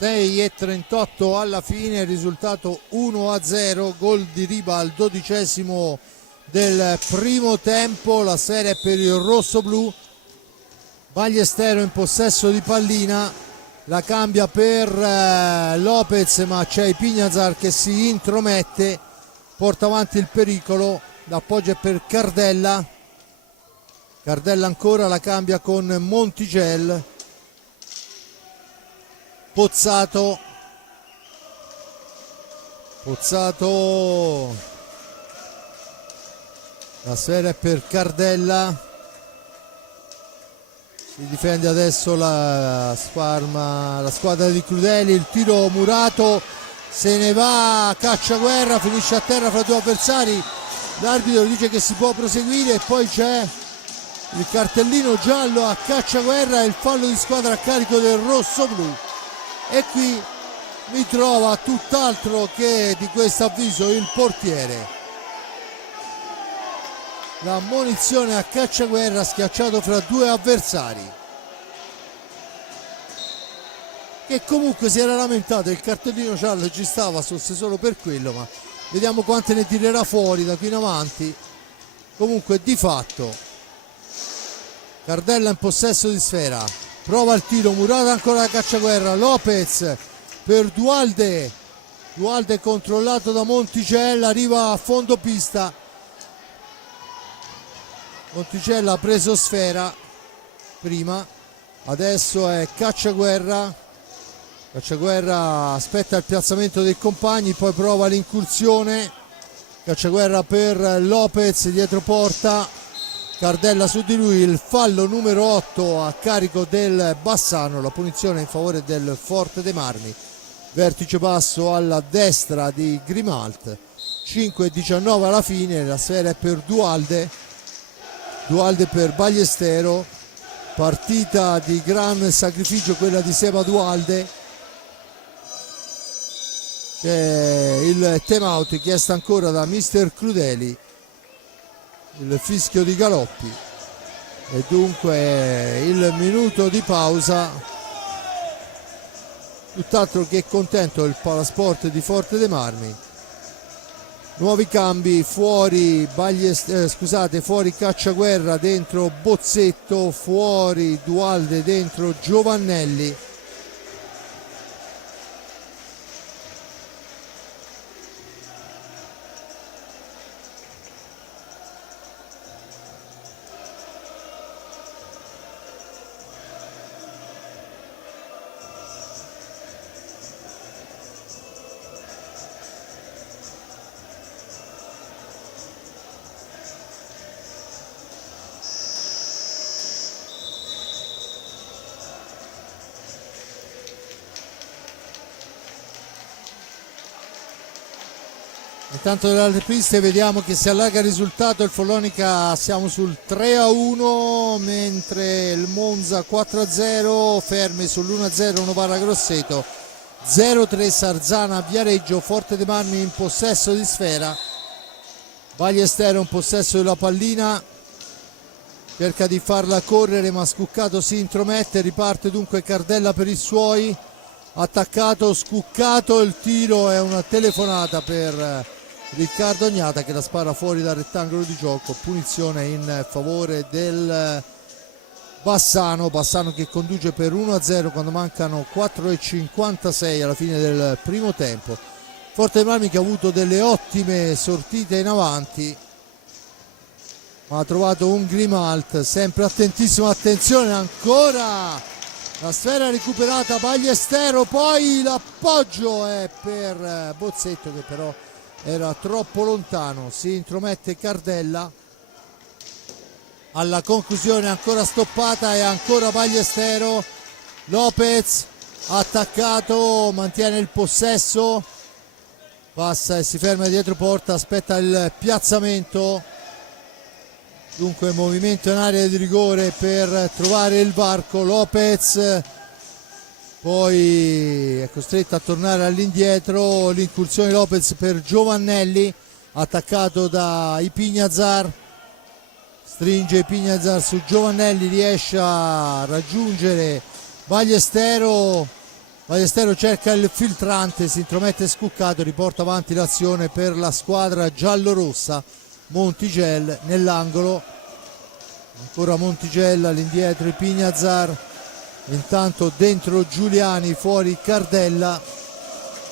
E 38 alla fine, il risultato 1-0, gol di Riba al 12° del primo tempo. La serie è per il rosso-blu. Ballestero in possesso di pallina, la cambia per Lopez, ma c'è Pignazar che si intromette, porta avanti il pericolo, l'appoggio è per Cardella ancora, la cambia con Monticelli, Pozzato, la sfera è per Cardella, si difende adesso la squadra di Crudeli, il tiro murato, se ne va Cacciaguerra, finisce a terra fra due avversari, l'arbitro dice che si può proseguire e poi c'è il cartellino giallo a Cacciaguerra e il fallo di squadra a carico del rosso-blu. E qui mi trova tutt'altro che di questo avviso il portiere. La munizione a Cacciaguerra, schiacciato fra due avversari, che comunque si era lamentato, il cartellino giallo ci stava, fosse solo per quello, ma vediamo quante ne tirerà fuori da qui in avanti. Comunque di fatto Cardella in possesso di sfera, prova il tiro, murato ancora da Cacciaguerra, Lopez per Dualde controllato da Monticelli, arriva a fondo pista, Monticelli ha preso sfera prima, adesso è Cacciaguerra aspetta il piazzamento dei compagni, poi prova l'incursione, Cacciaguerra per Lopez dietro porta, Cardella su di lui, il fallo numero 8 a carico del Bassano, la punizione in favore del Forte dei Marmi. Vertice basso alla destra di Grimalt. 5-19 alla fine, la sfera è per Dualde per Ballestero. Partita di gran sacrificio quella di Seba Dualde. C'è il time out chiesto ancora da mister Crudeli, il fischio di Galoppi e dunque il minuto di pausa. Tutt'altro che contento il Palasport di Forte dei Marmi. Nuovi cambi, fuori fuori Cacciaguerra, dentro Bozzetto, fuori Dualde, dentro Giovannelli. Intanto dalle altre piste vediamo che si allarga il risultato, il Follonica siamo sul 3-1, mentre il Monza 4-0, fermi sull'1-0 Novara Grosseto, 0-3 Sarzana Viareggio. Forte dei Marmi in possesso di sfera, Ballestero in possesso della pallina, cerca di farla correre ma Scuccato si intromette, riparte dunque Cardella per i suoi, attaccato Scuccato, il tiro è una telefonata per Riccardo Ognata che la spara fuori dal rettangolo di gioco. Punizione in favore del Bassano che conduce per 1-0 quando mancano 4,56 alla fine del primo tempo. Forte dei Marmi che ha avuto delle ottime sortite in avanti, ma ha trovato un Grimalt sempre attentissimo. Attenzione, ancora la sfera recuperata Ballestero, poi l'appoggio è per Bozzetto che però era troppo lontano. Si intromette Cardella, alla conclusione ancora stoppata e ancora Ballestero. Lopez attaccato, mantiene il possesso, passa e si ferma dietro porta, aspetta il piazzamento, dunque movimento in area di rigore per trovare il varco. Lopez poi è costretto a tornare all'indietro, l'incursione Lopez per Giovannelli, attaccato da Ipignazar, stringe Ipignazar su Giovannelli, riesce a raggiungere Ballestero, cerca il filtrante, si intromette Scuccato, riporta avanti l'azione per la squadra giallorossa. Montigel nell'angolo, ancora Montigel all'indietro, Ipignazar, intanto dentro Giuliani, fuori Cardella,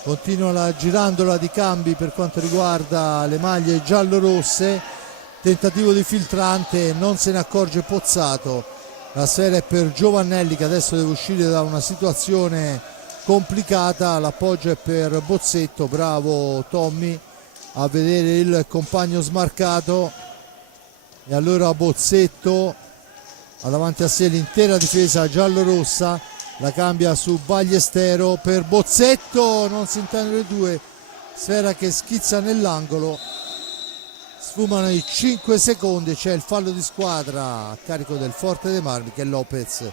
continua la girandola di cambi per quanto riguarda le maglie giallorosse, tentativo di filtrante, non se ne accorge Pozzato, la sfera è per Giovannelli che adesso deve uscire da una situazione complicata, l'appoggio è per Bozzetto, bravo Tommy a vedere il compagno smarcato, e allora Bozzetto ha davanti a sé l'intera difesa giallorossa, la cambia su Ballestero per Bozzetto, non si intendono le due, sfera che schizza nell'angolo, sfumano i 5 secondi, c'è il fallo di squadra a carico del Forte dei Marmi che è Lopez,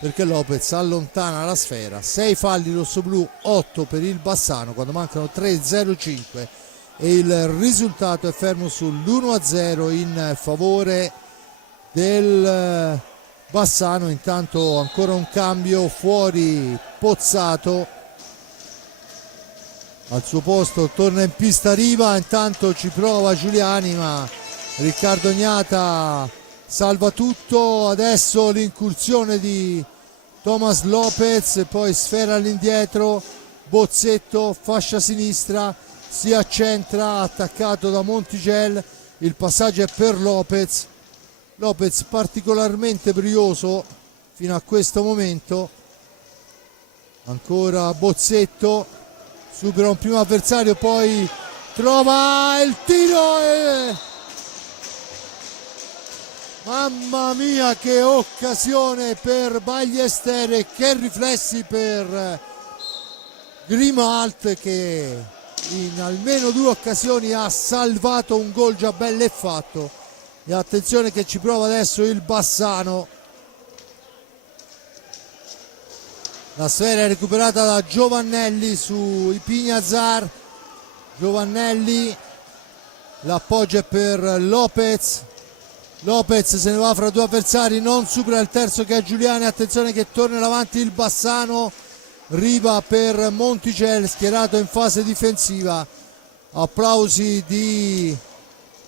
perché Lopez allontana la sfera. 6 falli rossoblù, 8 per il Bassano quando mancano 3:05 e il risultato è fermo sull'1-0 in favore del Bassano. Intanto ancora un cambio, fuori Pozzato, al suo posto torna in pista Riva, intanto ci prova Giuliani ma Riccardo Ognata salva tutto. Adesso l'incursione di Thomas Lopez, poi sfera all'indietro, Bozzetto fascia sinistra, si accentra, attaccato da Montigel, il passaggio è per Lopez particolarmente brioso fino a questo momento. Ancora Bozzetto, supera un primo avversario, poi trova il tiro Mamma mia, che occasione per Ballester e che riflessi per Grimalt, che in almeno 2 occasioni ha salvato un gol già bello e fatto. E attenzione che ci prova adesso il Bassano. La sfera è recuperata da Giovannelli su Ipignazar. Giovannelli, l'appoggio è per Lopez. Lopez se ne va fra 2 avversari, non supera il terzo che è Giuliani. Attenzione che torna avanti il Bassano. Riva per Monticelli, schierato in fase difensiva. Applausi di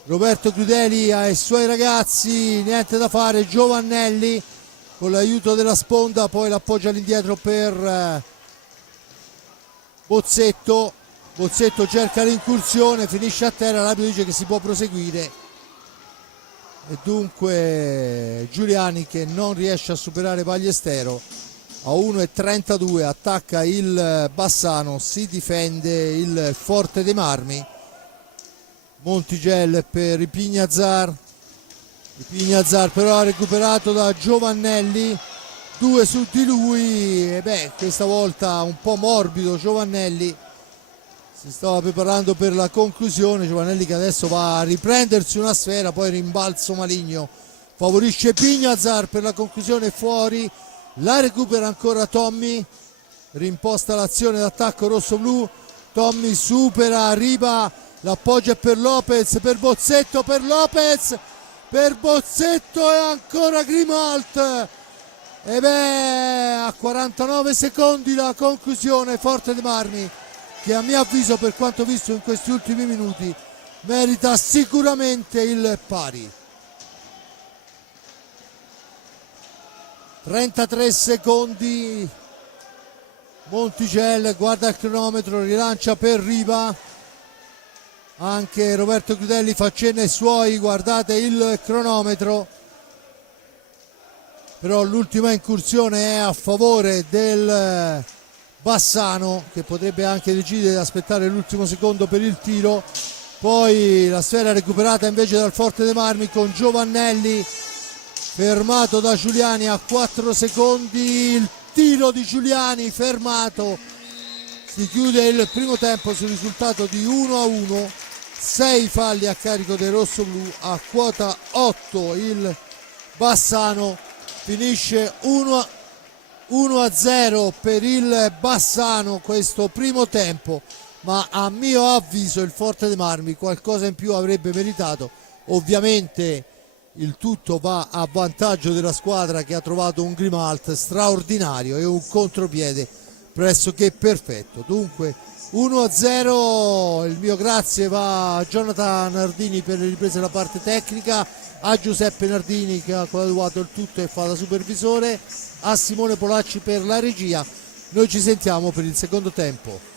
Roberto Crudeli ai suoi ragazzi, niente da fare. Giovannelli con l'aiuto della sponda, poi l'appoggio all'indietro per Bozzetto. Bozzetto cerca l'incursione, finisce a terra, l'arbitro dice che si può proseguire e dunque Giuliani, che non riesce a superare Ballestero, a 1,32 attacca il Bassano, si difende il Forte dei Marmi. Montigel per Ipignazar. Ipignazar però ha recuperato da Giovannelli, 2 su di lui, e questa volta un po' morbido Giovannelli, si stava preparando per la conclusione. Giovannelli che adesso va a riprendersi una sfera, poi rimbalzo maligno favorisce Ipignazar per la conclusione, fuori, la recupera ancora Tommy, rimposta l'azione d'attacco rosso-blu, Tommy supera, arriva, l'appoggio è per Lopez, per Bozzetto, per Lopez, per Bozzetto e ancora Grimalt. E a 49 secondi la conclusione. Forte dei Marmi, che a mio avviso, per quanto visto in questi ultimi minuti, merita sicuramente il pari. 33 secondi. Monticelli guarda il cronometro, rilancia per Riva. Anche Roberto Crudelli fa cenno ai suoi, guardate il cronometro. Però l'ultima incursione è a favore del Bassano, che potrebbe anche decidere di aspettare l'ultimo secondo per il tiro. Poi la sfera recuperata invece dal Forte dei Marmi con Giovannelli, fermato da Giuliani a 4 secondi. Il tiro di Giuliani fermato. Si chiude il primo tempo sul risultato di 1-1. 6 falli a carico dei rossoblù, a quota 8 il Bassano. Finisce 1-0 per il Bassano questo primo tempo, ma a mio avviso il Forte dei Marmi qualcosa in più avrebbe meritato. Ovviamente il tutto va a vantaggio della squadra, che ha trovato un Grimalt straordinario e un contropiede pressoché perfetto. Dunque 1-0, il mio grazie va a Jonathan Nardini per le riprese della parte tecnica, a Giuseppe Nardini che ha coadiuvato il tutto e fa da supervisore, a Simone Polacci per la regia. Noi ci sentiamo per il secondo tempo.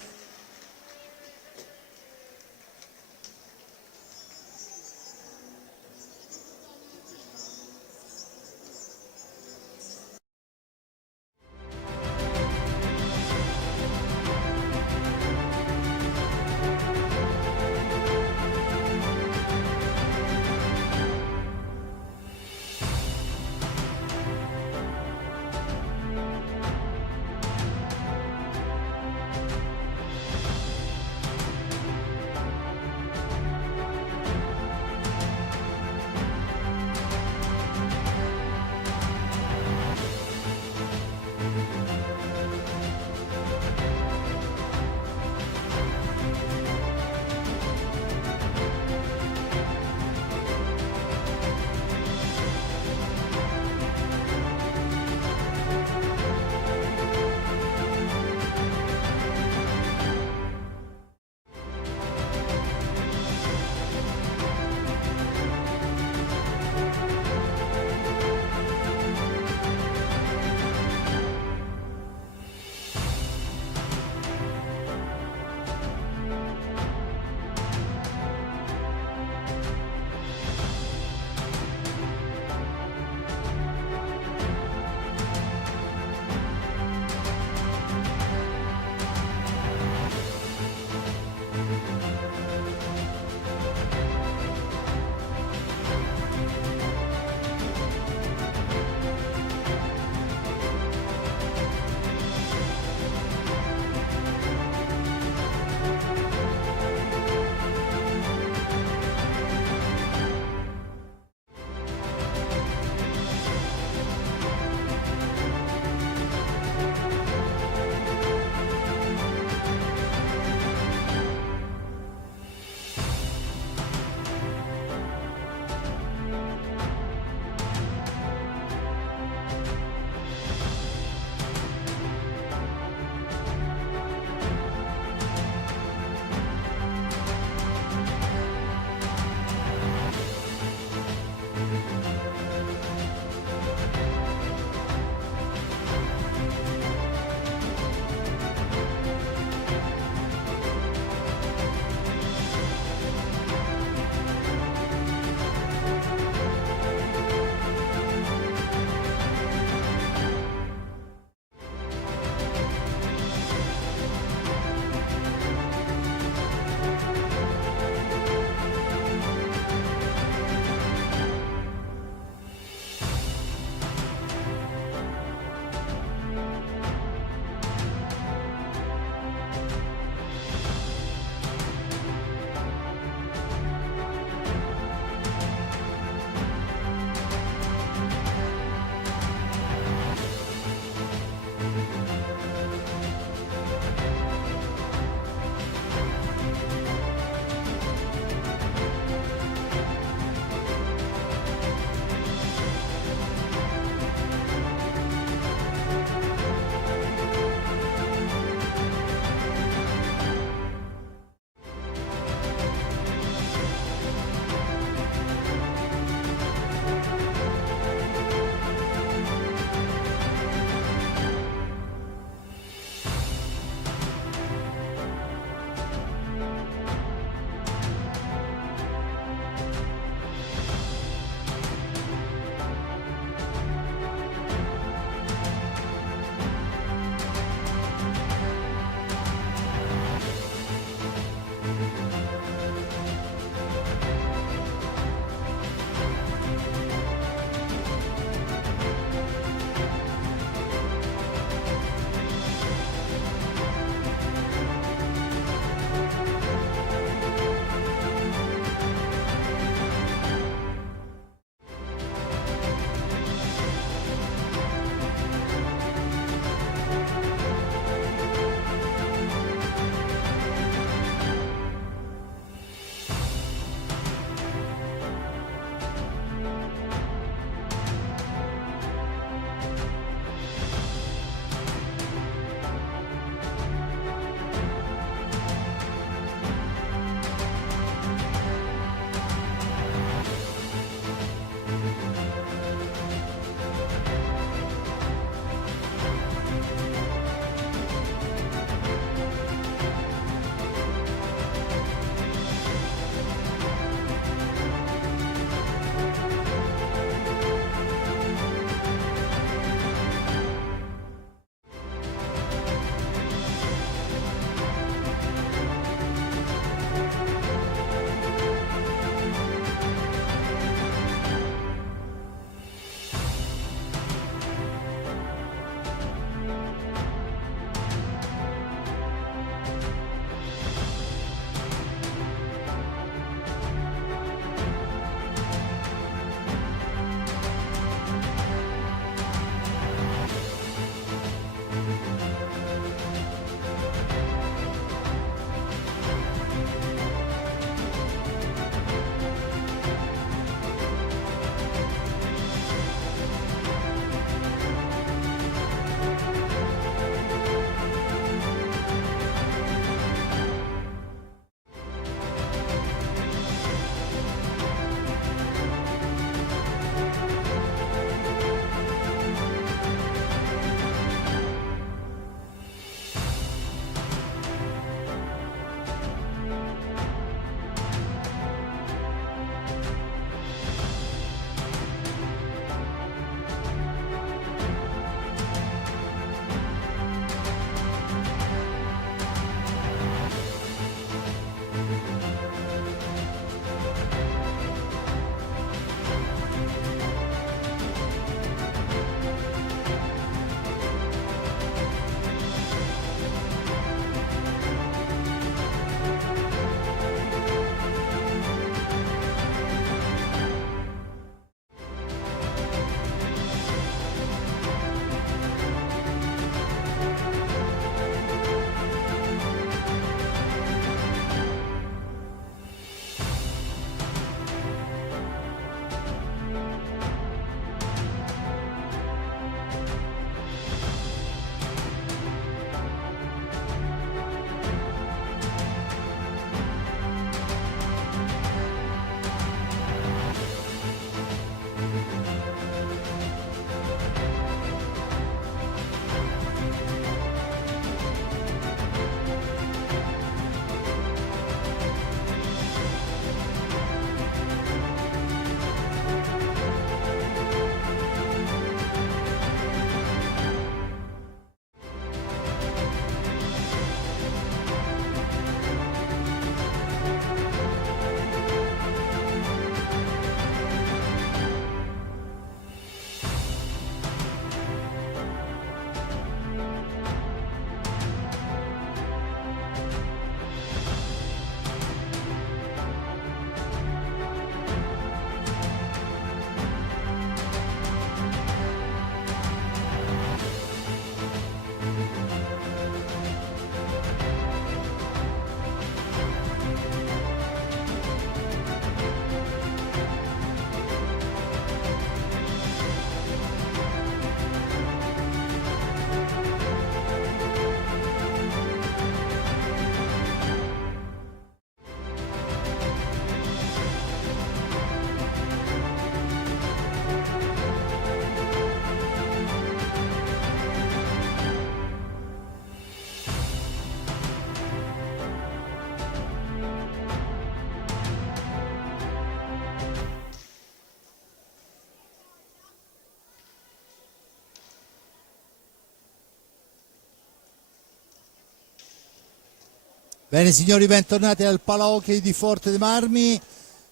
Bene signori, bentornati al Palahockey di Forte dei Marmi,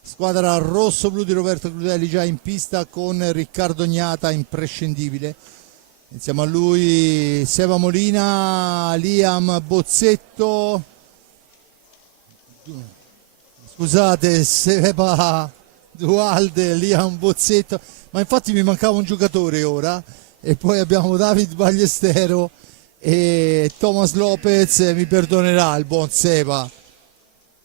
squadra rosso-blu di Roberto Crudelli già in pista con Riccardo Gnata, imprescindibile. Insieme a lui Seba Molina, Liam Bozzetto, scusate, Seba Dualde, Liam Bozzetto, ma infatti mi mancava un giocatore ora, e poi abbiamo David Ballestero e Thomas Lopez, mi perdonerà il buon Seba,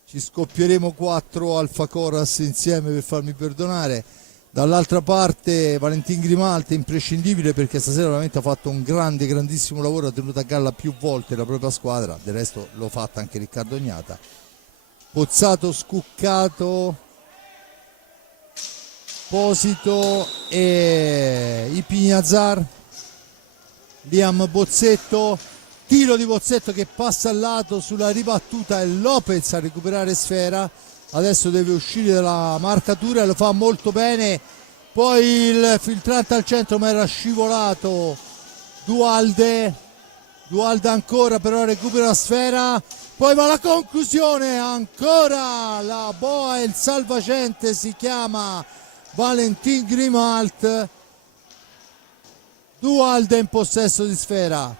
ci scoppieremo 4 Alfa Coras insieme per farmi perdonare. Dall'altra parte Valentin Grimalte, imprescindibile perché stasera veramente ha fatto un grandissimo lavoro, ha tenuto a galla più volte la propria squadra, del resto l'ho fatta anche Riccardo Gnata. Pozzato, Scuccato, Posito e Ipignazar, Liam Bozzetto, tiro di Bozzetto che passa al lato sulla ribattuta e Lopez a recuperare sfera, adesso deve uscire dalla marcatura e lo fa molto bene, poi il filtrante al centro ma era scivolato Dualde ancora, però recupera la sfera, poi va la conclusione, ancora la boa e il salvagente si chiama Valentin Grimalt. Dualde in possesso di sfera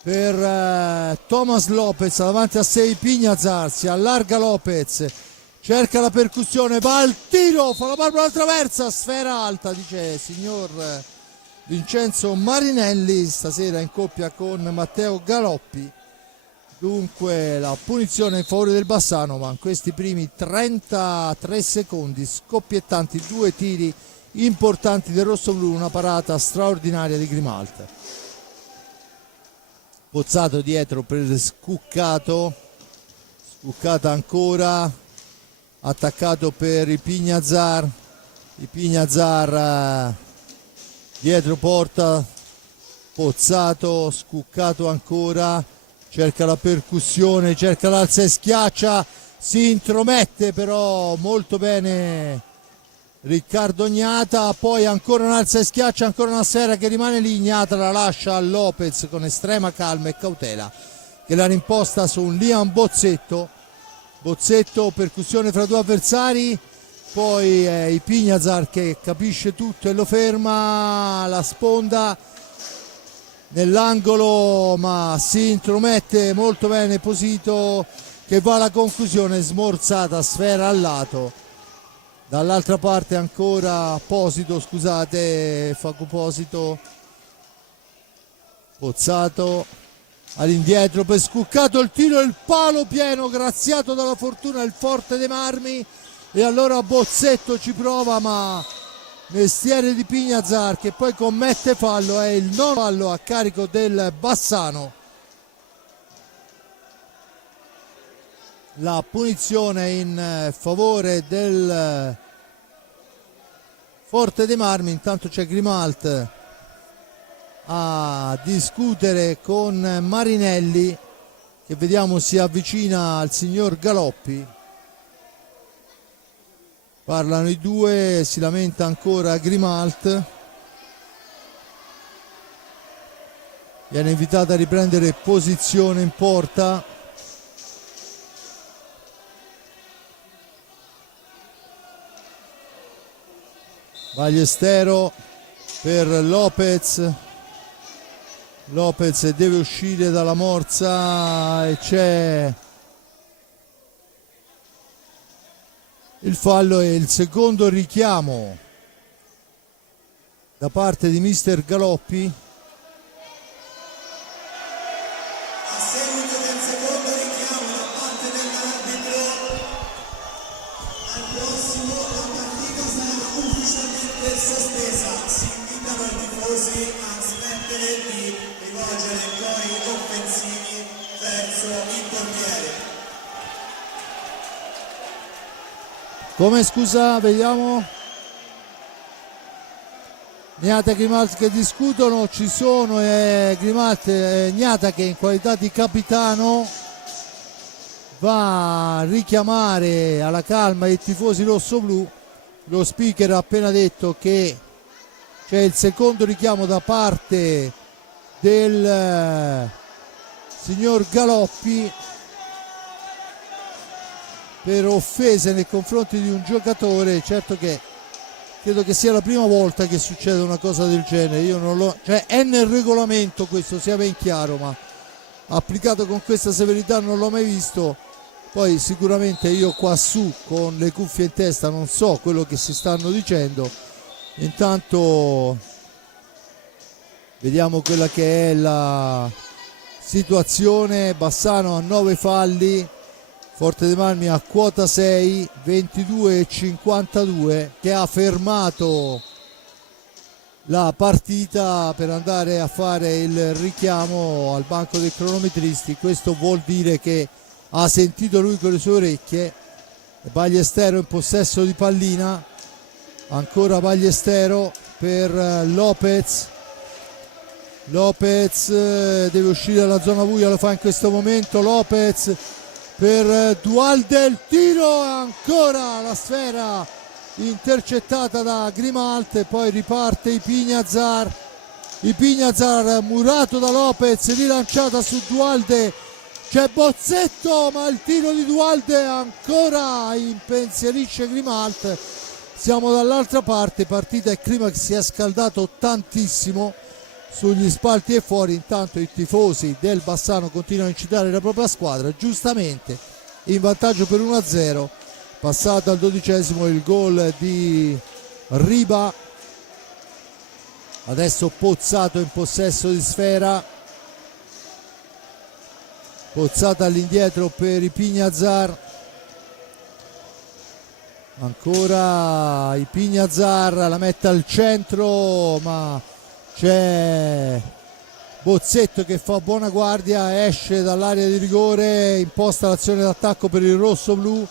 per Thomas Lopez, davanti a sé Ipignazar, si allarga Lopez, cerca la percussione, va al tiro, fa la barba alla traversa, sfera alta, dice signor Vincenzo Marinelli, stasera in coppia con Matteo Galoppi. Dunque la punizione in favore del Bassano, ma in questi primi 33 secondi scoppiettanti, 2 tiri importanti del rossoblu, una parata straordinaria di Grimalt. Pozzato dietro per Scuccato ancora, attaccato per Ipignazar dietro porta, Pozzato, Scuccato ancora, cerca la percussione, cerca l'alza e schiaccia, si intromette però molto bene Riccardo Gnata, poi ancora un'alza e schiaccia, ancora una sfera che rimane lì, Gnata la lascia a Lopez con estrema calma e cautela che la rimposta su un Liam Bozzetto, percussione fra due avversari, poi Ipignazar che capisce tutto e lo ferma, la sponda nell'angolo ma si intromette molto bene Posito che va alla conclusione, smorzata, sfera al lato. Dall'altra parte ancora Posito, Facu Posito, Pozzato all'indietro per Scuccato, il tiro e il palo pieno, graziato dalla fortuna il Forte dei Marmi, e allora Bozzetto ci prova ma mestiere di Ipignazar che poi commette fallo, è il non fallo a carico del Bassano. La punizione in favore del Forte dei Marmi, intanto c'è Grimalt a discutere con Marinelli che vediamo si avvicina al signor Galoppi, parlano i due, si lamenta ancora Grimalt, viene invitato a riprendere posizione in porta. Ballestero per Lopez deve uscire dalla morsa e c'è il fallo e il secondo richiamo da parte di mister Galoppi. A seguito del secondo richiamo da parte dell'arbitro, al prossimo la partita sarà ufficialmente sospesa. Si invitano i tifosi a smettere di rivolgere cori offensivi verso il portiere. Come scusa, vediamo. Gnata e Grimalt che discutono, ci sono Grimalt e Gnata che in qualità di capitano va a richiamare alla calma i tifosi rossoblu. Lo speaker ha appena detto che c'è il secondo richiamo da parte del signor Galoppi per offese nei confronti di un giocatore. Certo che credo che sia la prima volta che succede una cosa del genere, io non lo, cioè è nel regolamento questo, sia ben chiaro, ma applicato con questa severità non l'ho mai visto. Poi sicuramente io qua su con le cuffie in testa non so quello che si stanno dicendo. Intanto vediamo quella che è la situazione. Bassano a 9 falli, Forte dei Marmi a quota 6, 22,52, che ha fermato la partita per andare a fare il richiamo al banco dei cronometristi. Questo vuol dire che ha sentito lui con le sue orecchie. Ballestero in possesso di pallina, ancora Ballestero per Lopez. Lopez deve uscire dalla zona buia, lo fa in questo momento. Lopez per Dualde, il tiro, ancora la sfera intercettata da Grimalt, e poi riparte Ipiñazar. Ipiñazar murato da Lopez, rilanciata su Dualde, c'è Bozzetto, ma il tiro di Dualde ancora impensierisce Grimalt. Siamo dall'altra parte, partita e clima che si è scaldato tantissimo sugli spalti e fuori. Intanto i tifosi del Bassano continuano a incitare la propria squadra, giustamente in vantaggio per 1-0. Passato al 12esimo il gol di Riba. Adesso Pozzato in possesso di sfera, Pozzata all'indietro per Ipiñazar, ancora Ipiñazar, la mette al centro ma c'è Bozzetto che fa buona guardia, esce dall'area di rigore, imposta l'azione d'attacco per il rosso-blu.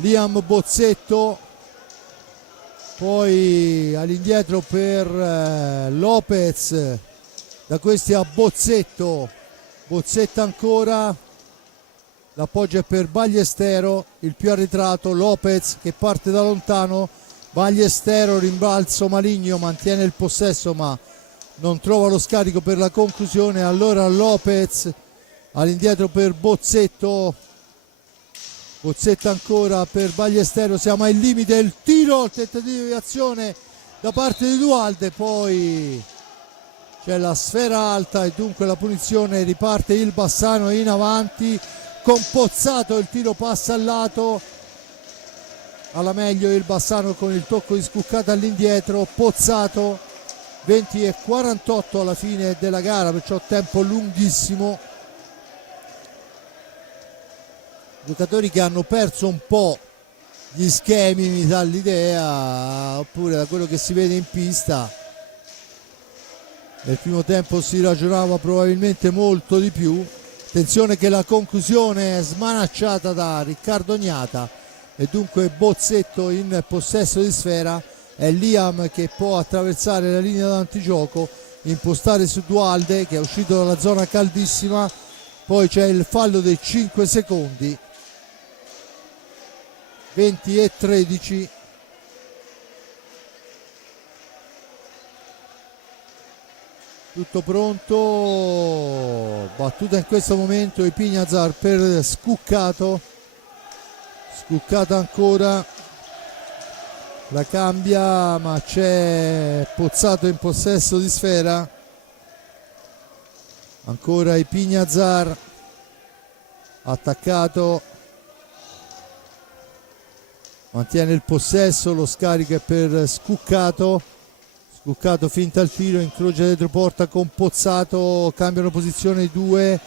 Liam Bozzetto, poi all'indietro per Lopez, da questi a Bozzetto, Bozzetto ancora, l'appoggio è per Ballestero, il più arretrato, Lopez che parte da lontano, Ballestero, rimbalzo maligno, mantiene il possesso ma non trova lo scarico per la conclusione. Allora Lopez all'indietro per Bozzetto, Bozzetto ancora per Ballestero, siamo al limite, il tiro, il tentativo di azione da parte di Dualde, poi c'è la sfera alta e dunque la punizione. Riparte il Bassano in avanti con Pozzato, il tiro passa al lato, alla meglio il Bassano con il tocco di Scuccata all'indietro. Pozzato, 20:48 alla fine della gara, perciò tempo lunghissimo. Giocatori che hanno perso un po' gli schemi, mi dà l'idea, oppure da quello che si vede in pista. Nel primo tempo si ragionava probabilmente molto di più. Attenzione che la conclusione è smanacciata da Riccardo Gnata e dunque Bozzetto in possesso di sfera. È Liam che può attraversare la linea d'antigioco, impostare su Dualde che è uscito dalla zona caldissima. Poi c'è il fallo dei 5 secondi, 20:13. Tutto pronto, battuta in questo momento Ipiñazar per Scuccato, Scuccato ancora, la cambia ma c'è Pozzato in possesso di sfera, ancora Ipiñazar attaccato, mantiene il possesso, lo scarico è per Scuccato. Scuccato finta il tiro, incrocia dietro porta con Pozzato, cambiano posizione i due.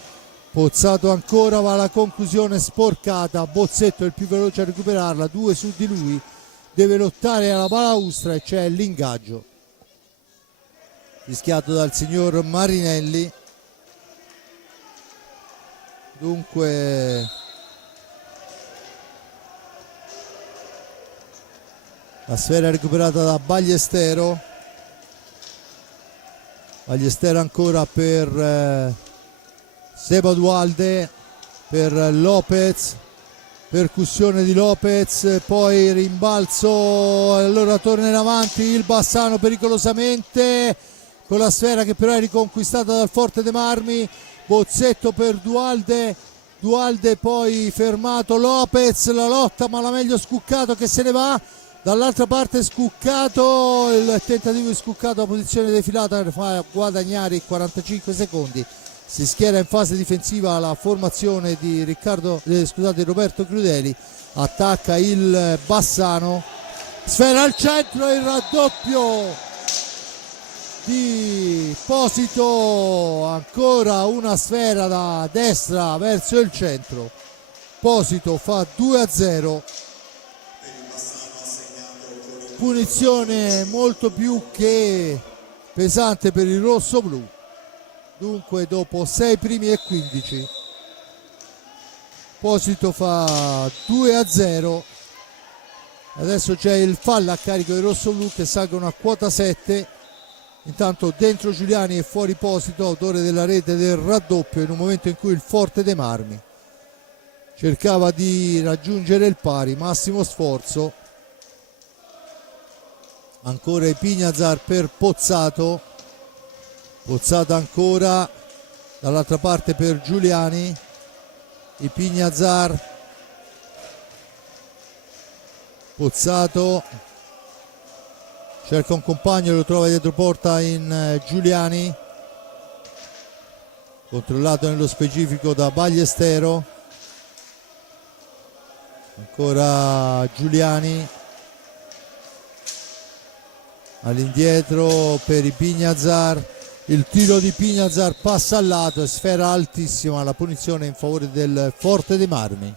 Pozzato ancora, va alla conclusione sporcata, Bozzetto è il più veloce a recuperarla, 2 su di lui, deve lottare alla balaustra e c'è l'ingaggio fischiato dal signor Marinelli. Dunque la sfera è recuperata da Ballestero. Ballestero ancora per Seba Dualde, per Lopez, percussione di Lopez, poi rimbalzo, allora torna in avanti il Bassano pericolosamente con la sfera che però è riconquistata dal Forte dei Marmi. Bozzetto per Dualde, Dualde poi fermato Lopez, la lotta ma la meglio Scuccato che se ne va, dall'altra parte Scuccato, il tentativo di Scuccato, la posizione defilata per fa guadagnare i 45 secondi, si schiera in fase difensiva la formazione di Roberto Crudeli, attacca il Bassano, sfera al centro, il raddoppio di Posito, ancora una sfera da destra verso il centro, Posito fa 2-0, punizione molto più che pesante per il rosso-blu. Dunque dopo 6 primi e 15 Posito fa 2-0. Adesso c'è il fallo a carico dei rosso-blu che salgono a quota 7. Intanto dentro Giuliani e fuori Posito, autore della rete del raddoppio, in un momento in cui il Forte dei Marmi cercava di raggiungere il pari, massimo sforzo. Ancora Ipignazar per Pozzato, Pozzato ancora dall'altra parte per Giuliani, Ipignazar, Pozzato cerca un compagno, lo trova dietro porta in Giuliani, controllato nello specifico da Ballestero, ancora Giuliani, all'indietro per Ipignazar, il tiro di Ipignazar passa al lato e sfera altissima, la punizione in favore del Forte dei Marmi.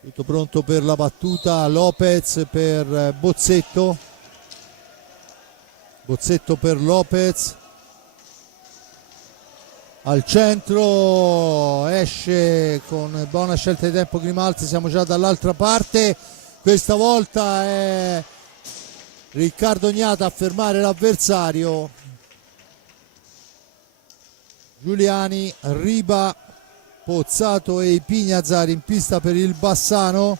Tutto pronto per la battuta, Lopez per Bozzetto, Bozzetto per Lopez, al centro esce con buona scelta di tempo Grimaldi, siamo già dall'altra parte, questa volta è Riccardo Gnata a fermare l'avversario, Giuliani, Riba, Pozzato e Ipignazar in pista per il Bassano,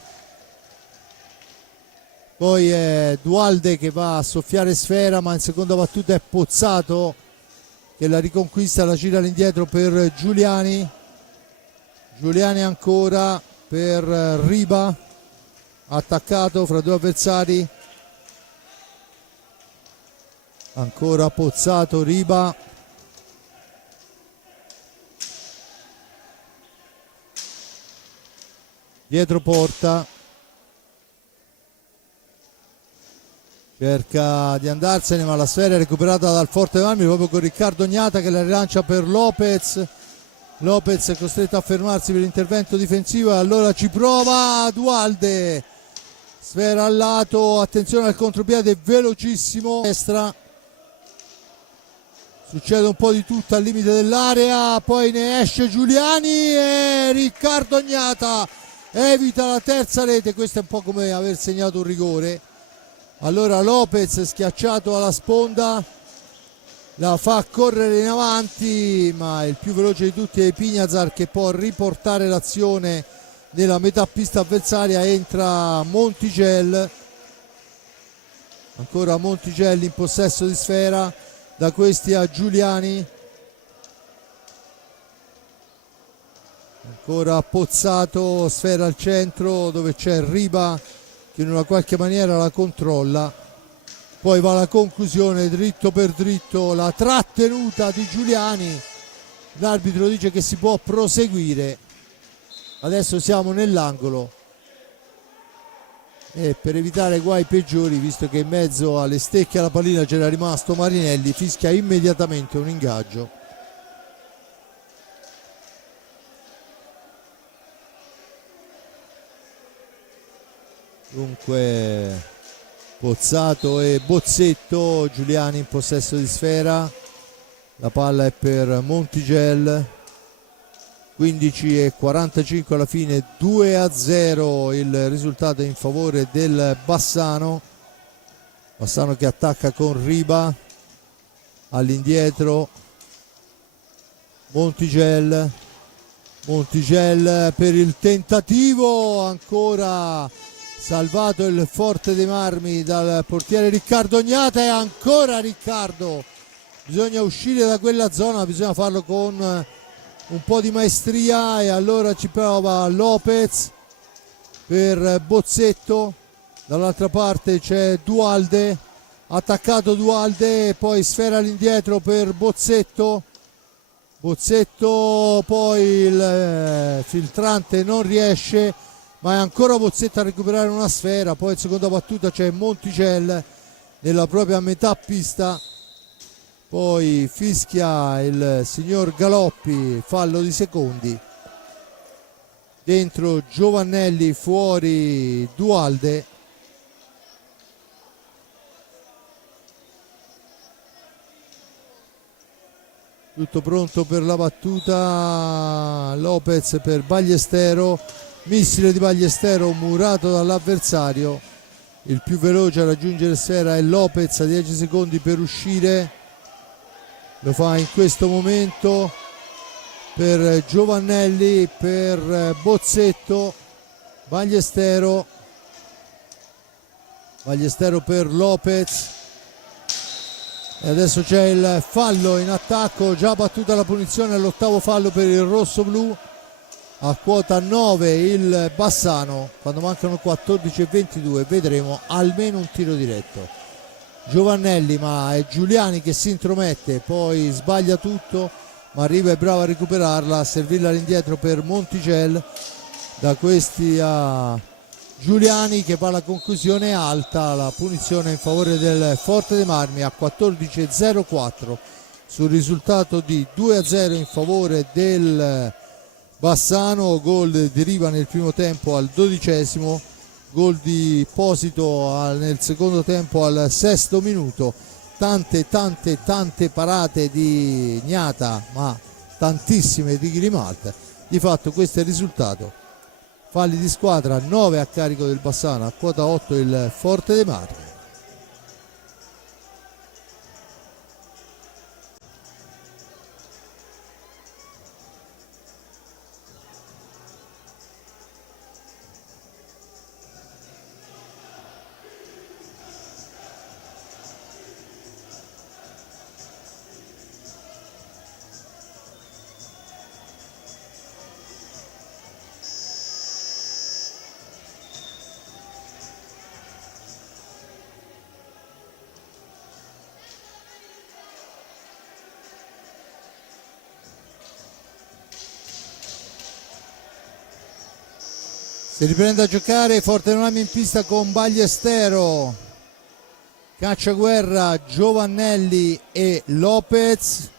poi è Dualde che va a soffiare sfera, ma in seconda battuta è Pozzato che la riconquista, la gira all'indietro per Giuliani, Giuliani ancora per Riba, attaccato fra due avversari, ancora Pozzato, Riba, dietro porta, cerca di andarsene ma la sfera è recuperata dal Forte dei Marmi proprio con Riccardo Gnata che la rilancia per Lopez, Lopez è costretto a fermarsi per l'intervento difensivo e allora ci prova Dualde, sfera al lato, attenzione al contropiede velocissimo, destra, succede un po' di tutto al limite dell'area, poi ne esce Giuliani e Riccardo Gnata evita la terza rete, questo è un po' come aver segnato un rigore. Allora Lopez schiacciato alla sponda la fa correre in avanti, ma il più veloce di tutti è Ipignazar che può riportare l'azione nella metà pista avversaria, entra Montigel, ancora Montigel in possesso di sfera, da questi a Giuliani, ancora Pozzato, sfera al centro dove c'è Riba che in una qualche maniera la controlla, poi va la conclusione dritto per dritto, la trattenuta di Giuliani, l'arbitro dice che si può proseguire, adesso siamo nell'angolo e per evitare guai peggiori, visto che in mezzo alle stecche e alla pallina c'era rimasto Marinelli, fischia immediatamente un ingaggio. Dunque Pozzato e Bozzetto, Giuliani in possesso di sfera, la palla è per Montigel, 15:45 alla fine, 2-0 il risultato in favore del Bassano, Bassano che attacca con Riba, all'indietro Montigel, Montigel per il tentativo, ancora salvato il Forte dei Marmi dal portiere Riccardo Gnata e ancora Riccardo bisogna uscire da quella zona, bisogna farlo con un po' di maestria, e allora ci prova Lopez per Bozzetto. Dall'altra parte c'è Dualde, attaccato Dualde, poi sfera all'indietro per Bozzetto. Bozzetto, poi il filtrante non riesce, ma è ancora Bozzetto a recuperare una sfera. Poi in seconda battuta c'è Monticelli nella propria metà pista, poi fischia il signor Galoppi, fallo di secondi. Dentro Giovannelli, fuori Dualde. Tutto pronto per la battuta, Lopez per Ballestero, missile di Ballestero murato dall'avversario. Il più veloce a raggiungere sfera è Lopez, a 10 secondi per uscire, lo fa in questo momento per Giovannelli, per Bozzetto, Ballestero per Lopez. E adesso c'è il fallo in attacco, già battuta la punizione, all'ottavo fallo per il rosso-blu. A quota 9 il Bassano, quando mancano 14:22 vedremo almeno un tiro diretto. Giovannelli, ma è Giuliani che si intromette, poi sbaglia tutto, ma Riva è bravo a recuperarla, a servirla all'indietro per Monticelli. Da questi a Giuliani che fa la conclusione alta, la punizione in favore del Forte dei Marmi a 14:04 sul risultato di 2-0 in favore del Bassano. Gol di Riva nel primo tempo al 12°, gol di Posito nel secondo tempo al 6° minuto. Tante parate di Gnata, ma tantissime di Grimaldi. Di fatto questo è il risultato. Falli di squadra, 9 a carico del Bassano, a quota 8 il Forte dei Marmi. Si riprende a giocare, Forte dei Marmi in pista con Ballestero, Cacciaguerra, Giovannelli e Lopez.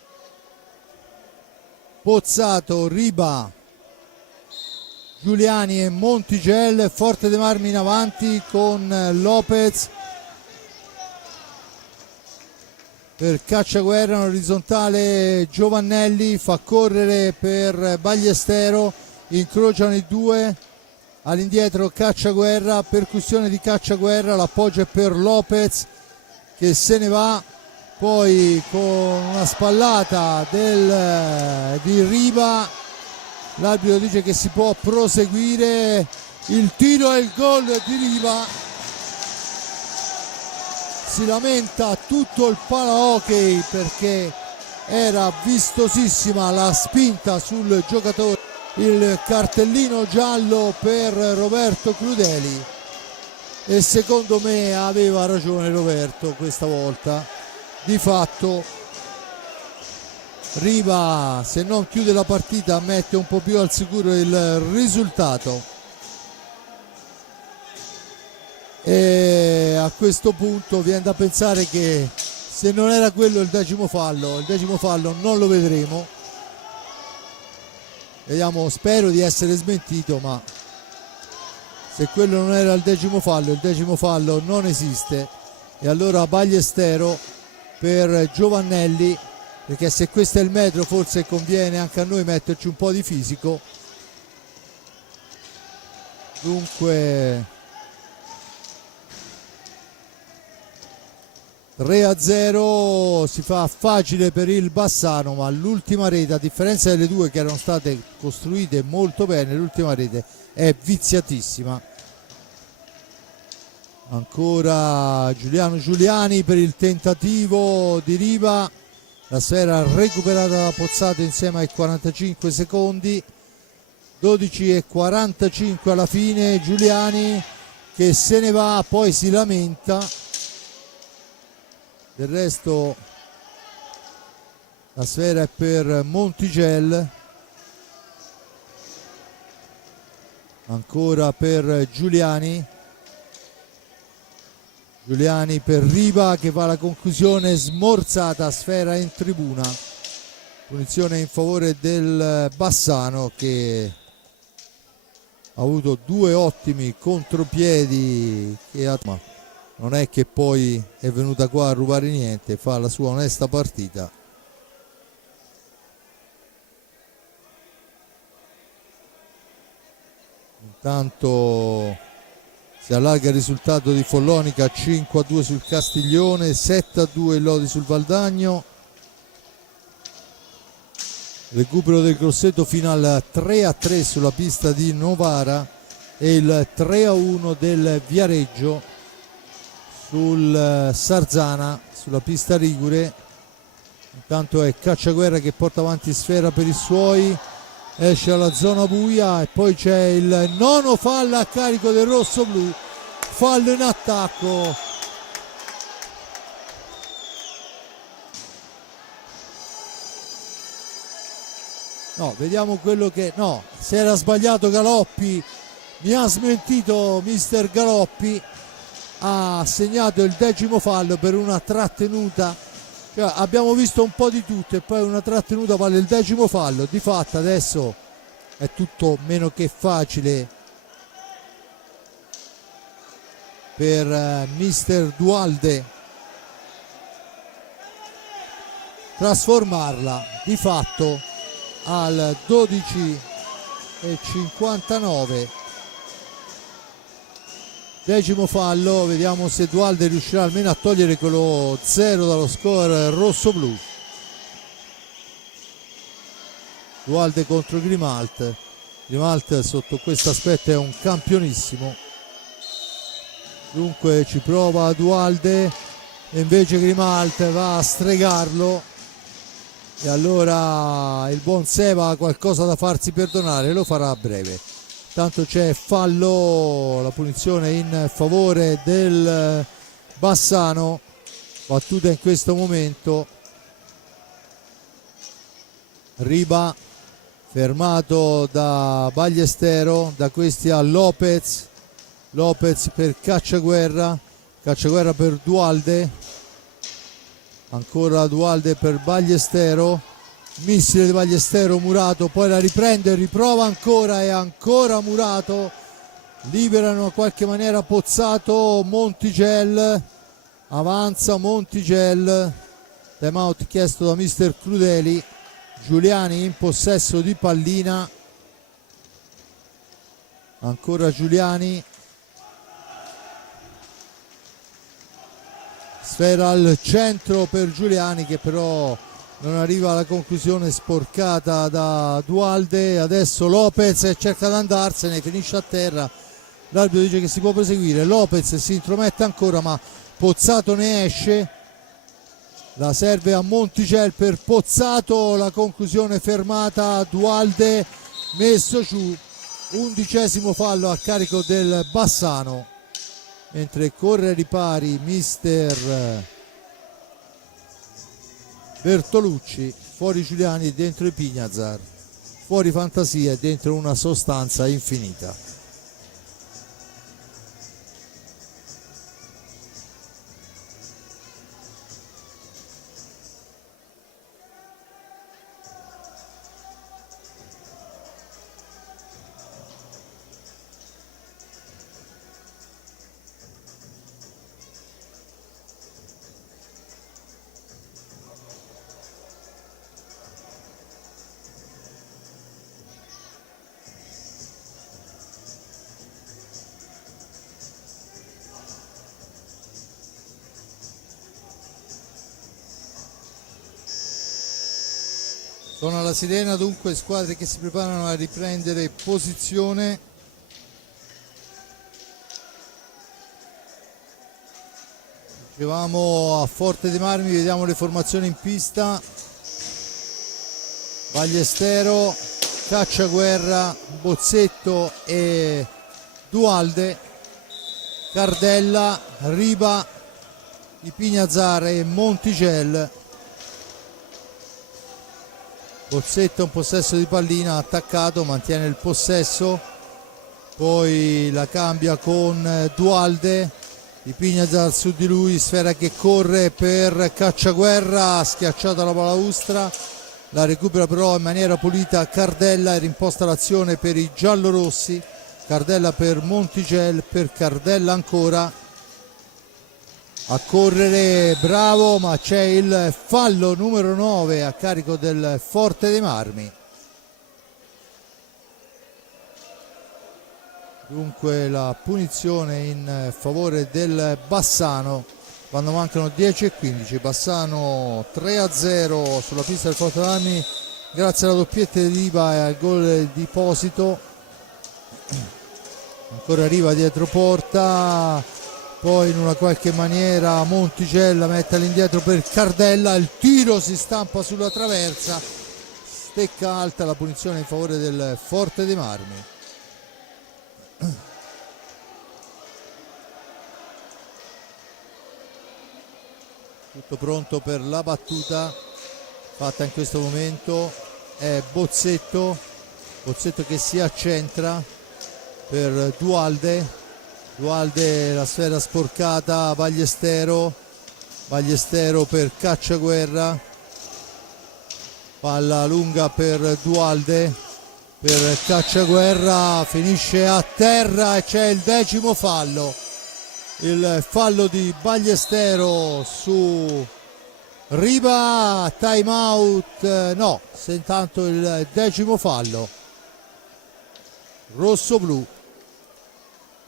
Pozzato, Riba, Giuliani e Monticelli. Forte dei Marmi in avanti con Lopez per Cacciaguerra, in orizzontale Giovannelli, fa correre per Ballestero, incrociano i due. All'indietro Cacciaguerra, percussione di Cacciaguerra, l'appoggio è per Lopez che se ne va, poi con una spallata di Riva l'arbitro dice che si può proseguire, il tiro e il gol di Riva. Si lamenta tutto il palahockey perché era vistosissima la spinta sul giocatore. Il cartellino giallo per Roberto Crudeli, e secondo me aveva ragione Roberto questa volta. Di fatto Riva, se non chiude la partita, mette un po' più al sicuro il risultato, e a questo punto viene da pensare che se non era quello il decimo fallo non lo vedremo. Vediamo, spero di essere smentito, ma se quello non era il decimo fallo non esiste. E allora Ballestero per Giovannelli, perché se questo è il metro forse conviene anche a noi metterci un po' di fisico. Dunque 3-0, si fa facile per il Bassano, ma l'ultima rete, a differenza delle due che erano state costruite molto bene, l'ultima rete è viziatissima. Ancora Giuliani per il tentativo di Riva, La sfera recuperata da Pozzato insieme ai 45 secondi. 12:45 alla fine, Giuliani che se ne va, poi si lamenta. Del resto la sfera è per Montigel, ancora per Giuliani per Riva che va alla conclusione, smorzata, sfera in tribuna, punizione in favore del Bassano che ha avuto due ottimi contropiedi ma non è che poi è venuta qua a rubare niente, fa la sua onesta partita. Intanto si allarga il risultato di Follonica, 5-2 sul Castiglione, 7-2 il Lodi sul Valdagno. Recupero del Grosseto fino al 3-3 sulla pista di Novara e il 3-1 del Viareggio sul Sarzana sulla pista Ligure. Intanto è Cacciaguerra che porta avanti sfera per i suoi, esce alla zona buia e poi c'è il nono fallo a carico del rossoblu, fallo in attacco. No, vediamo quello che... No, si era sbagliato Galoppi, mi ha smentito mister Galoppi, ha segnato il 10° fallo per una trattenuta. Cioè, abbiamo visto un po' di tutto e poi una trattenuta vale il 10° fallo. Di fatto adesso è tutto meno che facile per mister Dualde trasformarla di fatto al 12:59. 10° fallo, vediamo se Dualde riuscirà almeno a togliere quello 0 dallo score rosso-blu. Dualde contro Grimalt. Grimalt sotto questo aspetto è un campionissimo. Dunque ci prova Dualde e invece Grimalt va a stregarlo. E allora il buon Seva ha qualcosa da farsi perdonare, lo farà a breve. Tanto c'è fallo, la punizione in favore del Bassano, battuta in questo momento. Riba fermato da Ballestero, da questi a Lopez per Cacciaguerra per Dualde, ancora Dualde per Ballestero, missile di Ballestero, Murato poi la riprende, riprova ancora e ancora Murato, liberano in qualche maniera Pozzato, Montigel, avanza Montigel, time out chiesto da mister Crudeli. Giuliani in possesso di pallina, ancora Giuliani, sfera al centro per Giuliani che però non arriva alla conclusione, sporcata da Dualde. Adesso Lopez cerca di andarsene, finisce a terra, l'arbitro dice che si può proseguire, Lopez si intromette ancora ma Pozzato ne esce, la serve a Montigel per Pozzato, la conclusione fermata, Dualde messo giù, 11° fallo a carico del Bassano, mentre corre ai ripari mister Bertolucci. Fuori Giuliani, dentro i Pignazar, fuori fantasia e dentro una sostanza infinita. Suona la sirena, dunque squadre che si preparano a riprendere posizione. Dicevamo a Forte dei Marmi, vediamo le formazioni in pista. Ballestero, Cacciaguerra, Bozzetto e Dualde, Cardella, Riba, Ipignazar e Montigel. Bozzetto in possesso di pallina, attaccato, mantiene il possesso, poi la cambia con Dualde, Ipignazar su di lui, sfera che corre per Cacciaguerra, schiacciata la balaustra, la recupera però in maniera pulita Cardella e rimposta l'azione per i giallorossi. Cardella per Montigel, per Cardella ancora a correre, bravo, ma c'è il fallo numero 9 a carico del Forte dei Marmi. Dunque la punizione in favore del Bassano quando mancano 10 e 15. Bassano 3-0 sulla pista del Forte dei Marmi grazie alla doppietta di Riva e al gol di Posito. Ancora Riva dietro porta, poi in una qualche maniera Montigella mette all'indietro per Cardella, il tiro si stampa sulla traversa, stecca alta, la punizione in favore del Forte dei Marmi. Tutto pronto per la battuta fatta in questo momento, è Bozzetto che si accentra per Dualde, la sfera sporcata, Ballestero per Cacciaguerra, palla lunga per Dualde, per Cacciaguerra, finisce a terra e c'è il 10° fallo, il fallo di Ballestero su Riva, time out, no, intanto il 10° fallo rosso-blu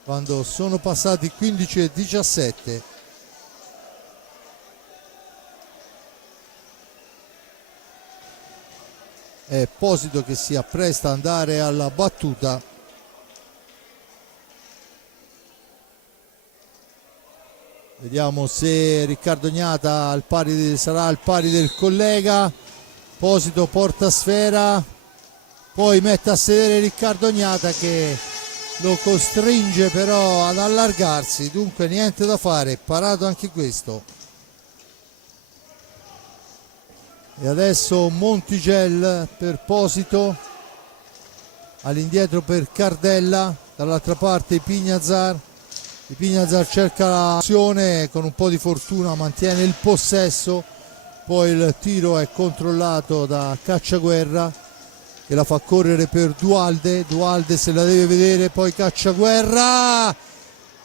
quando sono passati 15 e 17. È Posito che si appresta ad andare alla battuta. Vediamo se Riccardo Gnata sarà al pari del collega. Posito porta sfera, poi mette a sedere Riccardo Gnata che lo costringe però ad allargarsi, dunque niente da fare, parato anche questo. E adesso Montigel per Posito, all'indietro per Cardella, dall'altra parte Ipignazar cerca l'azione, con un po' di fortuna mantiene il possesso, poi il tiro è controllato da Cacciaguerra che la fa correre per Dualde se la deve vedere, poi Cacciaguerra,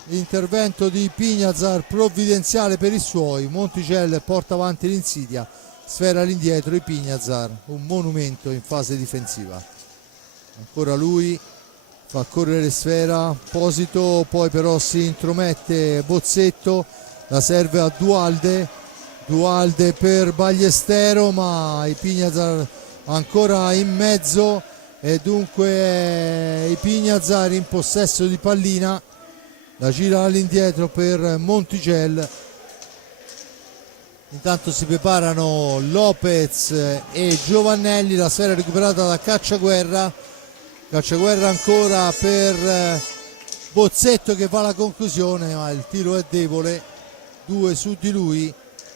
l'intervento di Ipignazar provvidenziale per i suoi, Montigel porta avanti l'insidia, sfera all'indietro Ipignazar, un monumento in fase difensiva, ancora lui fa correre sfera, Posito, poi però si intromette Bozzetto, la serve a Dualde per Ballestero, ma Ipignazar ancora in mezzo e dunque Ipignazar in possesso di pallina, la gira all'indietro per Montigel. Intanto si preparano Lopez e Giovannelli, la sfera recuperata da Cacciaguerra ancora per Bozzetto che va alla conclusione, ma il tiro è debole, 2 su di lui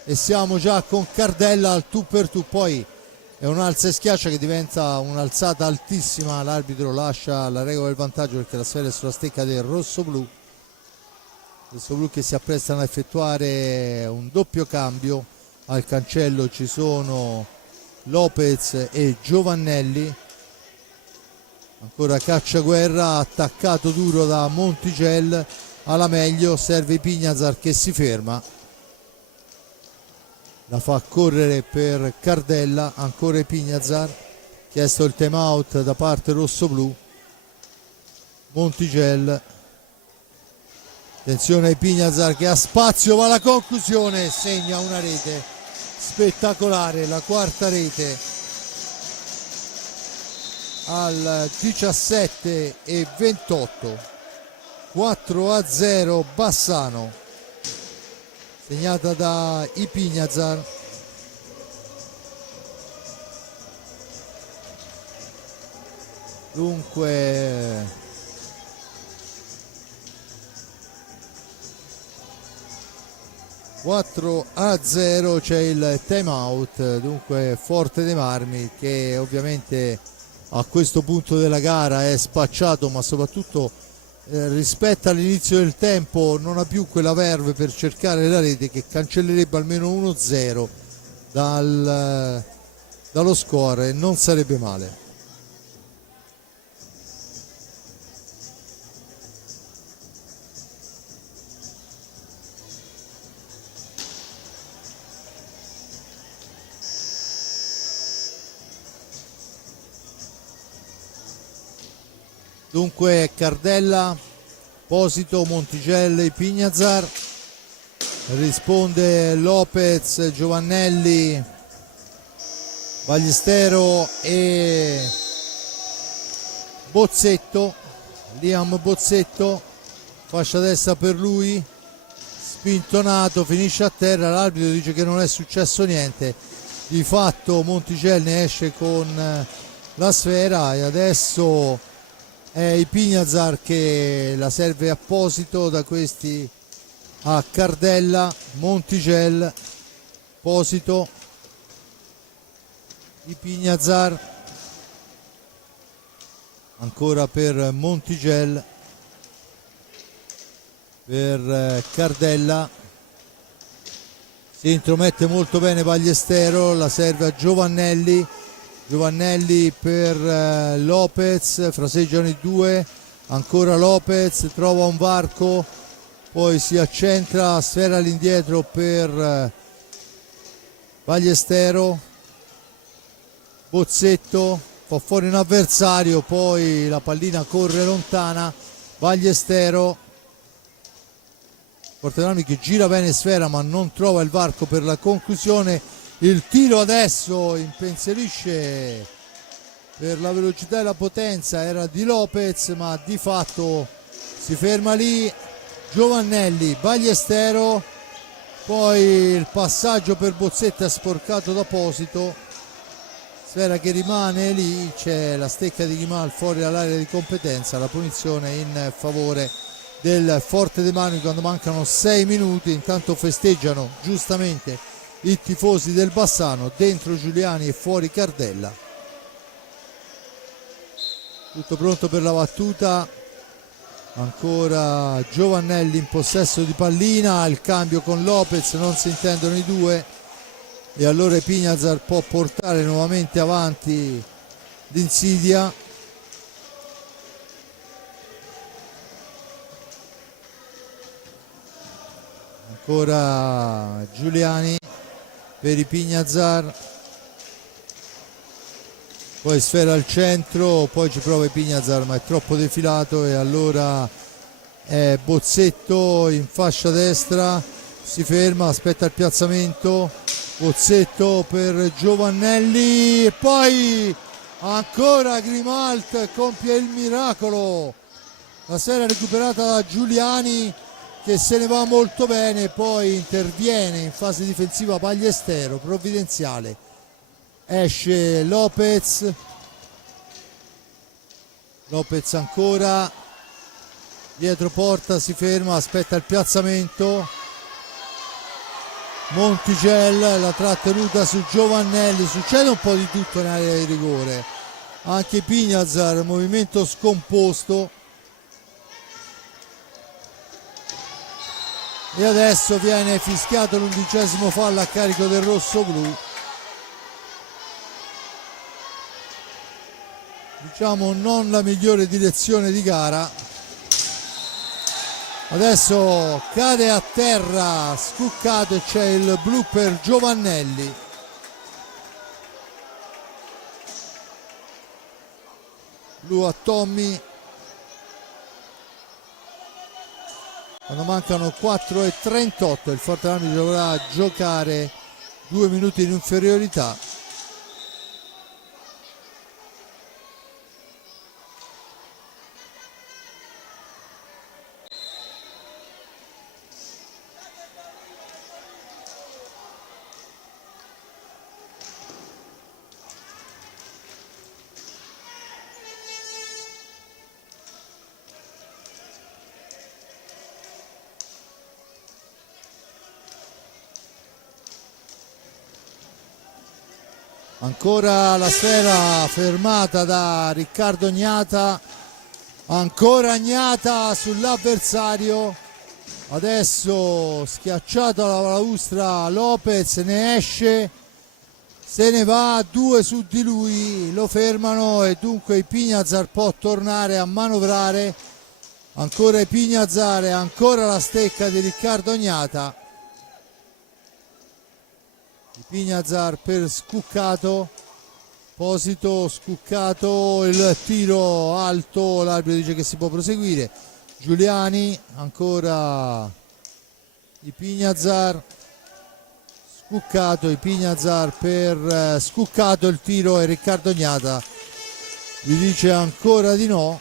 e siamo già con Cardella al tu per tu, poi è un alza e schiaccia che diventa un'alzata altissima, l'arbitro lascia la regola del vantaggio perché la sfera è sulla stecca del rosso-blu che si apprestano a effettuare un doppio cambio. Al cancello ci sono Lopez e Giovannelli, ancora Cacciaguerra attaccato duro da Montigel, alla meglio serve Ipignazar che si ferma, la fa correre per Cardella, ancora Ipignazar, chiesto il time out da parte rosso-blu. Montigel, attenzione a Ipignazar che ha spazio, va alla conclusione, segna una rete spettacolare, la quarta rete al 17 e 28, 4-0 Bassano, segnata da Ipignazar. Dunque 4-0, c'è il time out, dunque Forte dei Marmi che ovviamente a questo punto della gara è spacciato, ma soprattutto rispetto all'inizio del tempo non ha più quella verve per cercare la rete che cancellerebbe almeno 1-0 dallo score, non sarebbe male. Dunque Cardella, Posito, Monticelli, Pignazar, risponde Lopez, Giovannelli, Ballestero e Bozzetto, Liam Bozzetto, fascia destra per lui, spintonato, finisce a terra, l'arbitro dice che non è successo niente, di fatto Monticelli esce con la sfera e adesso è il Pignazar che la serve apposito da questi a Cardella, Montigel, Posito, di Pignazar, ancora per Montigel, per Cardella, si intromette molto bene Ballestero, la serve a Giovannelli, Giovannelli per Lopez, fraseggiano i due, ancora Lopez, trova un varco, poi si accentra, sfera all'indietro per Ballestero, Bozzetto, fa fuori un avversario, poi la pallina corre lontana, Ballestero, Portenami che gira bene sfera ma non trova il varco per la conclusione. Il tiro adesso impensierisce per la velocità e la potenza, era di Lopez ma di fatto si ferma lì. Giovannelli, Ballestero, poi il passaggio per Bozzetta sporcato da Posito, sfera che rimane lì, c'è la stecca di Grimal fuori dall'area di competenza, la punizione in favore del Forte dei Marmi quando mancano 6 minuti. Intanto festeggiano giustamente i tifosi del Bassano, dentro Giuliani e fuori Cardella. Tutto pronto per la battuta, ancora Giovannelli in possesso di pallina, il cambio con Lopez, non si intendono i due e allora Pignazar può portare nuovamente avanti l'Insidia. Ancora Giuliani per i Pignazar, poi sfera al centro, poi ci prova i Pignazar ma è troppo defilato e allora è Bozzetto in fascia destra, si ferma, aspetta il piazzamento, Bozzetto per Giovannelli e poi ancora Grimalt compie il miracolo, la sfera recuperata da Giuliani che se ne va molto bene, poi interviene in fase difensiva Ballestero, provvidenziale, esce Lopez ancora, dietro porta, si ferma, aspetta il piazzamento, Montigel, la trattenuta su Giovannelli, succede un po' di tutto in area di rigore, anche Pignazar, movimento scomposto. E adesso viene fischiato l'11° fallo a carico del rosso-blu. Diciamo non la migliore direzione di gara. Adesso cade a terra scuccato e c'è il blu per Giovannelli. Blu a Tommy. Quando mancano 4:38 il Forte Marmi dovrà giocare 2 minuti in inferiorità. Ancora la sfera fermata da Riccardo Gnata, ancora Gnata sull'avversario, adesso schiacciato alla balaustra Lopez, ne esce, se ne va, 2 su di lui, lo fermano e dunque Ipiñazar può tornare a manovrare. Ancora Ipiñazar, ancora la stecca di Riccardo Gnata. Ipiñazar per Scuccato, Posito, Scuccato, il tiro alto, l'arbitro dice che si può proseguire. Giuliani, ancora Ipiñazar, Scuccato, Ipiñazar per Scuccato, il tiro e Riccardo Gnata gli dice ancora di no.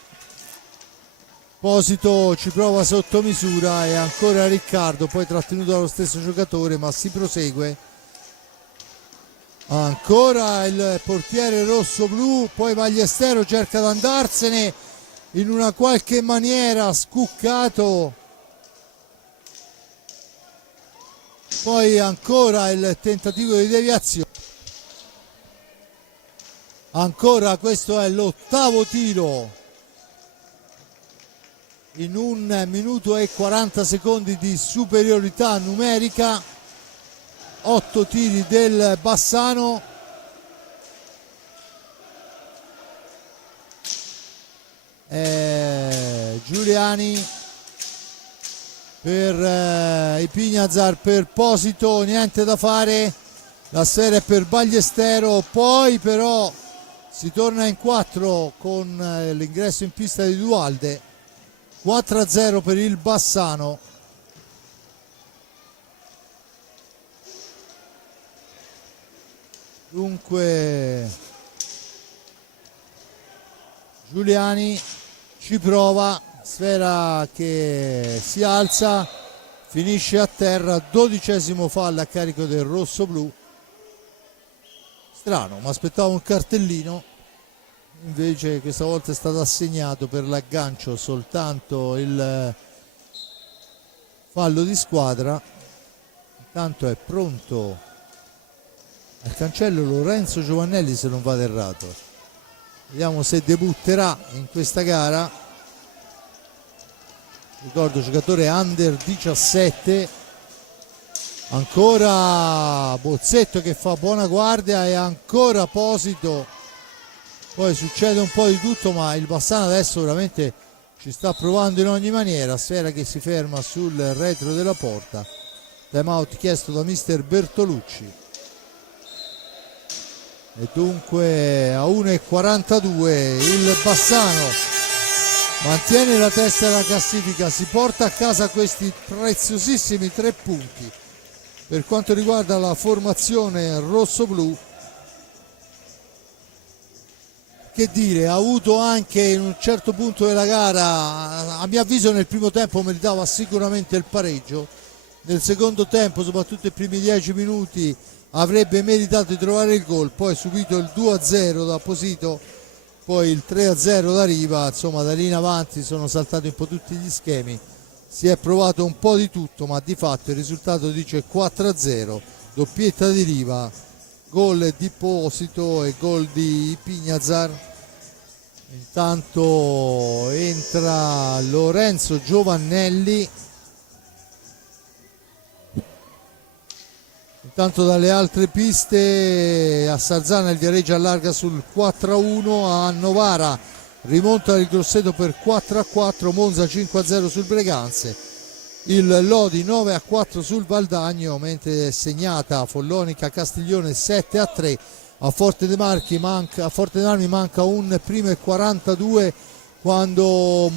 Posito ci prova sotto misura e ancora Riccardo, poi trattenuto dallo stesso giocatore, ma si prosegue. Ancora il portiere rosso-blu, poi Ballestero cerca di andarsene in una qualche maniera, Scuccato. Poi ancora il tentativo di deviazione. Ancora questo è l'8º tiro in 1 minuto e 40 secondi di superiorità numerica. 8 tiri del Bassano. Giuliani per Ipiñazar, per Posito, niente da fare, la sfera è per Ballestero, poi però si torna in 4 con l'ingresso in pista di Dualde. 4-0 per il Bassano. Dunque Giuliani ci prova, sfera che si alza, finisce a terra, 12° fallo a carico del rosso-blu. Strano, mi aspettavo un cartellino, invece questa volta è stato assegnato per l'aggancio soltanto il fallo di squadra. Intanto è pronto al cancello Lorenzo Giovannelli, se non vado errato. Vediamo se debutterà in questa gara. Ricordo giocatore under 17. Ancora Bozzetto che fa buona guardia e ancora Posito. Poi succede un po' di tutto, ma il Bassano adesso veramente ci sta provando in ogni maniera. Sfera che si ferma sul retro della porta. Time out chiesto da mister Bertolucci. E dunque a 1:42 il Bassano mantiene la testa della classifica, si porta a casa questi preziosissimi 3 punti. Per quanto riguarda la formazione rosso-blu, che dire, ha avuto anche in un certo punto della gara, a mio avviso nel primo tempo meritava sicuramente il pareggio, nel secondo tempo soprattutto i primi 10 minuti avrebbe meritato di trovare il gol, poi subito il 2-0 da Posito, poi il 3-0 da Riva, insomma da lì in avanti sono saltati un po' tutti gli schemi, si è provato un po' di tutto, ma di fatto il risultato dice 4-0, doppietta di Riva, gol di Posito e gol di Ipiñazar. Intanto entra Lorenzo Giovannelli. Intanto dalle altre piste a Sarzana il Viareggio allarga sul 4-1, a Novara rimonta il Grosseto per 4-4, Monza 5-0 sul Breganze, il Lodi 9-4 sul Valdagno, mentre è segnata Follonica Castiglione 7-3. A Forte dei Marmi manca un primo e 42 quando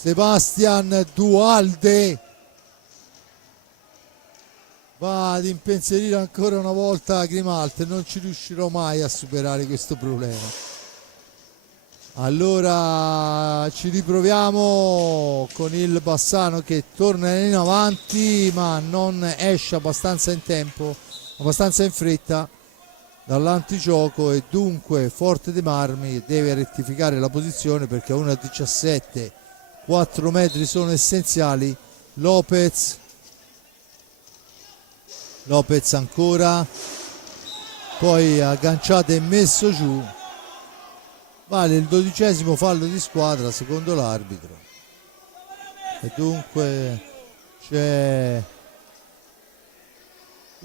Sebastian Dualde va ad impensierire ancora una volta Grimalt. Non ci riuscirò mai a superare questo problema. Allora ci riproviamo con il Bassano che torna in avanti ma non esce abbastanza in tempo, abbastanza in fretta dall'antigioco, e dunque Forte dei Marmi deve rettificare la posizione perché a 1:17 4 metri sono essenziali. Lopez ancora poi agganciato e messo giù. Vale il 12° fallo di squadra secondo l'arbitro, e dunque c'è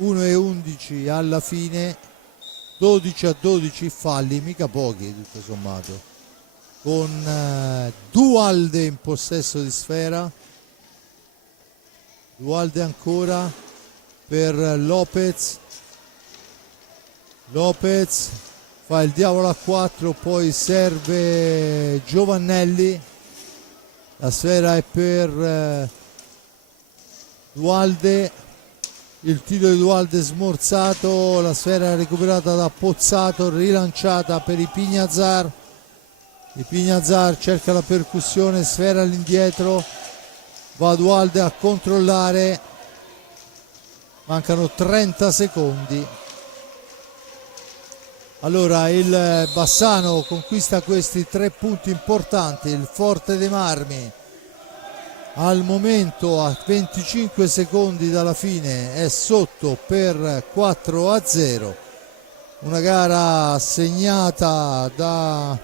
1-11 alla fine, 12-12 falli, mica pochi tutto sommato, con Dualde in possesso di sfera. Dualde ancora per Lopez. Lopez fa il diavolo a 4, poi serve Giovannelli, la sfera è per Dualde, il tiro di Dualde smorzato, la sfera è recuperata da Pozzato, rilanciata per i Pignazar. I Pignazar cerca la percussione, sfera all'indietro, va Dualde a controllare, mancano 30 secondi. Allora il Bassano conquista questi 3 punti importanti. Il Forte dei Marmi al momento a 25 secondi dalla fine è sotto per 4-0. Una gara segnata da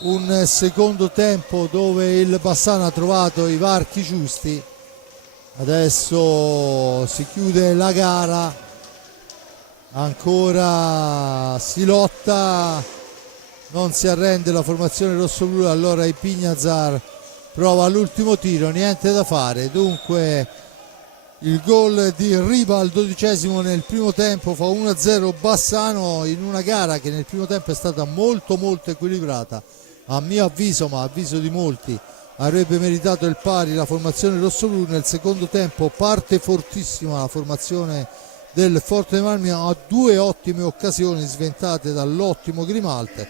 un secondo tempo dove il Bassano ha trovato i varchi giusti. Adesso si chiude la gara, ancora si lotta, non si arrende la formazione rossoblu. Allora i Pignazar prova l'ultimo tiro, niente da fare. Dunque il gol di Riva al 12° nel primo tempo fa 1-0 Bassano, in una gara che nel primo tempo è stata molto equilibrata, a mio avviso, ma a avviso di molti avrebbe meritato il pari la formazione rossoblu. Nel secondo tempo parte fortissima la formazione del Forte dei Marmi, ha 2 ottime occasioni sventate dall'ottimo Grimalte,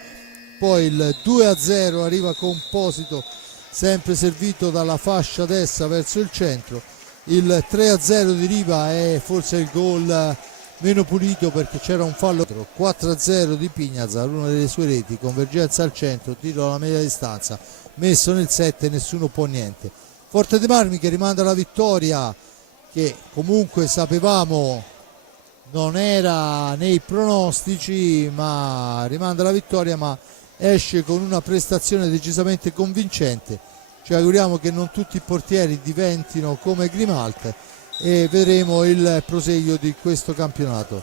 poi il 2-0 arriva Composito, sempre servito dalla fascia destra verso il centro. Il 3-0 di Riva è forse il gol meno pulito perché c'era un fallo. 4-0 di Pignazar, una delle sue reti, convergenza al centro, tiro alla media distanza, messo nel 7, nessuno può niente. Forte dei Marmi che rimanda la vittoria, che comunque sapevamo non era nei pronostici, ma rimanda la vittoria, ma esce con una prestazione decisamente convincente. Ci auguriamo che non tutti i portieri diventino come Grimalte e vedremo il proseguio di questo campionato.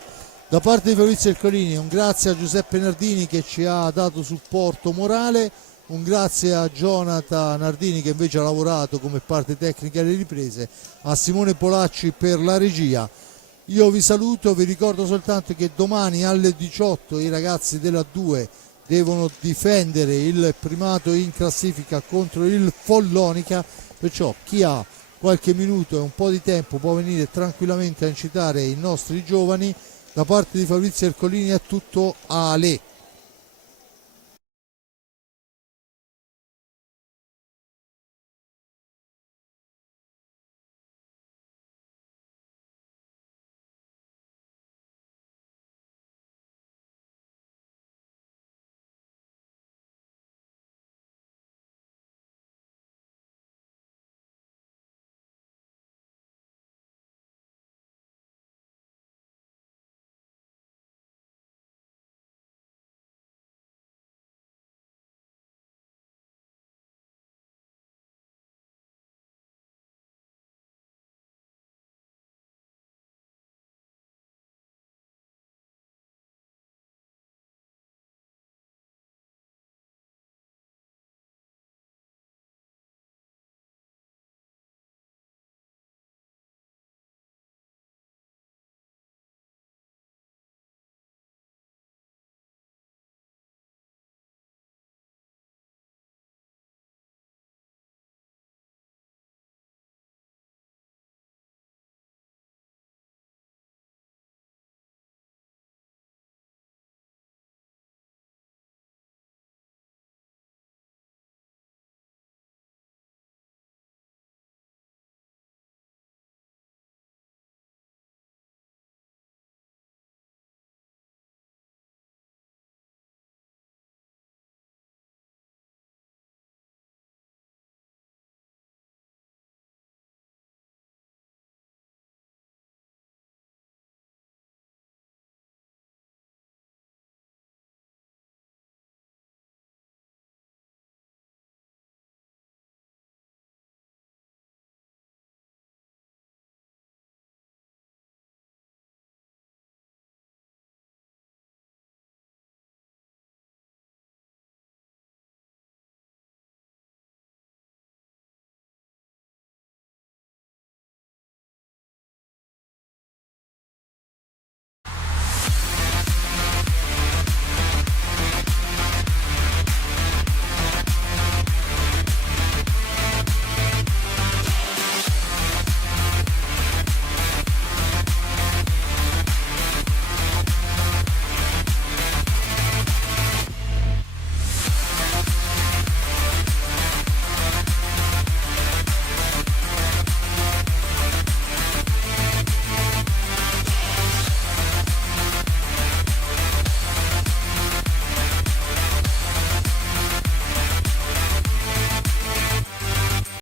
Da parte di Fabrizio Ercolini un grazie a Giuseppe Nardini che ci ha dato supporto morale, un grazie a Jonathan Nardini che invece ha lavorato come parte tecnica alle riprese, a Simone Polacci per la regia. Io vi saluto, vi ricordo soltanto che domani alle 18 i ragazzi della 2 devono difendere il primato in classifica contro il Follonica, perciò chi ha qualche minuto e un po' di tempo può venire tranquillamente a incitare i nostri giovani. Da parte di Fabrizio Ercolini è tutto, Ale.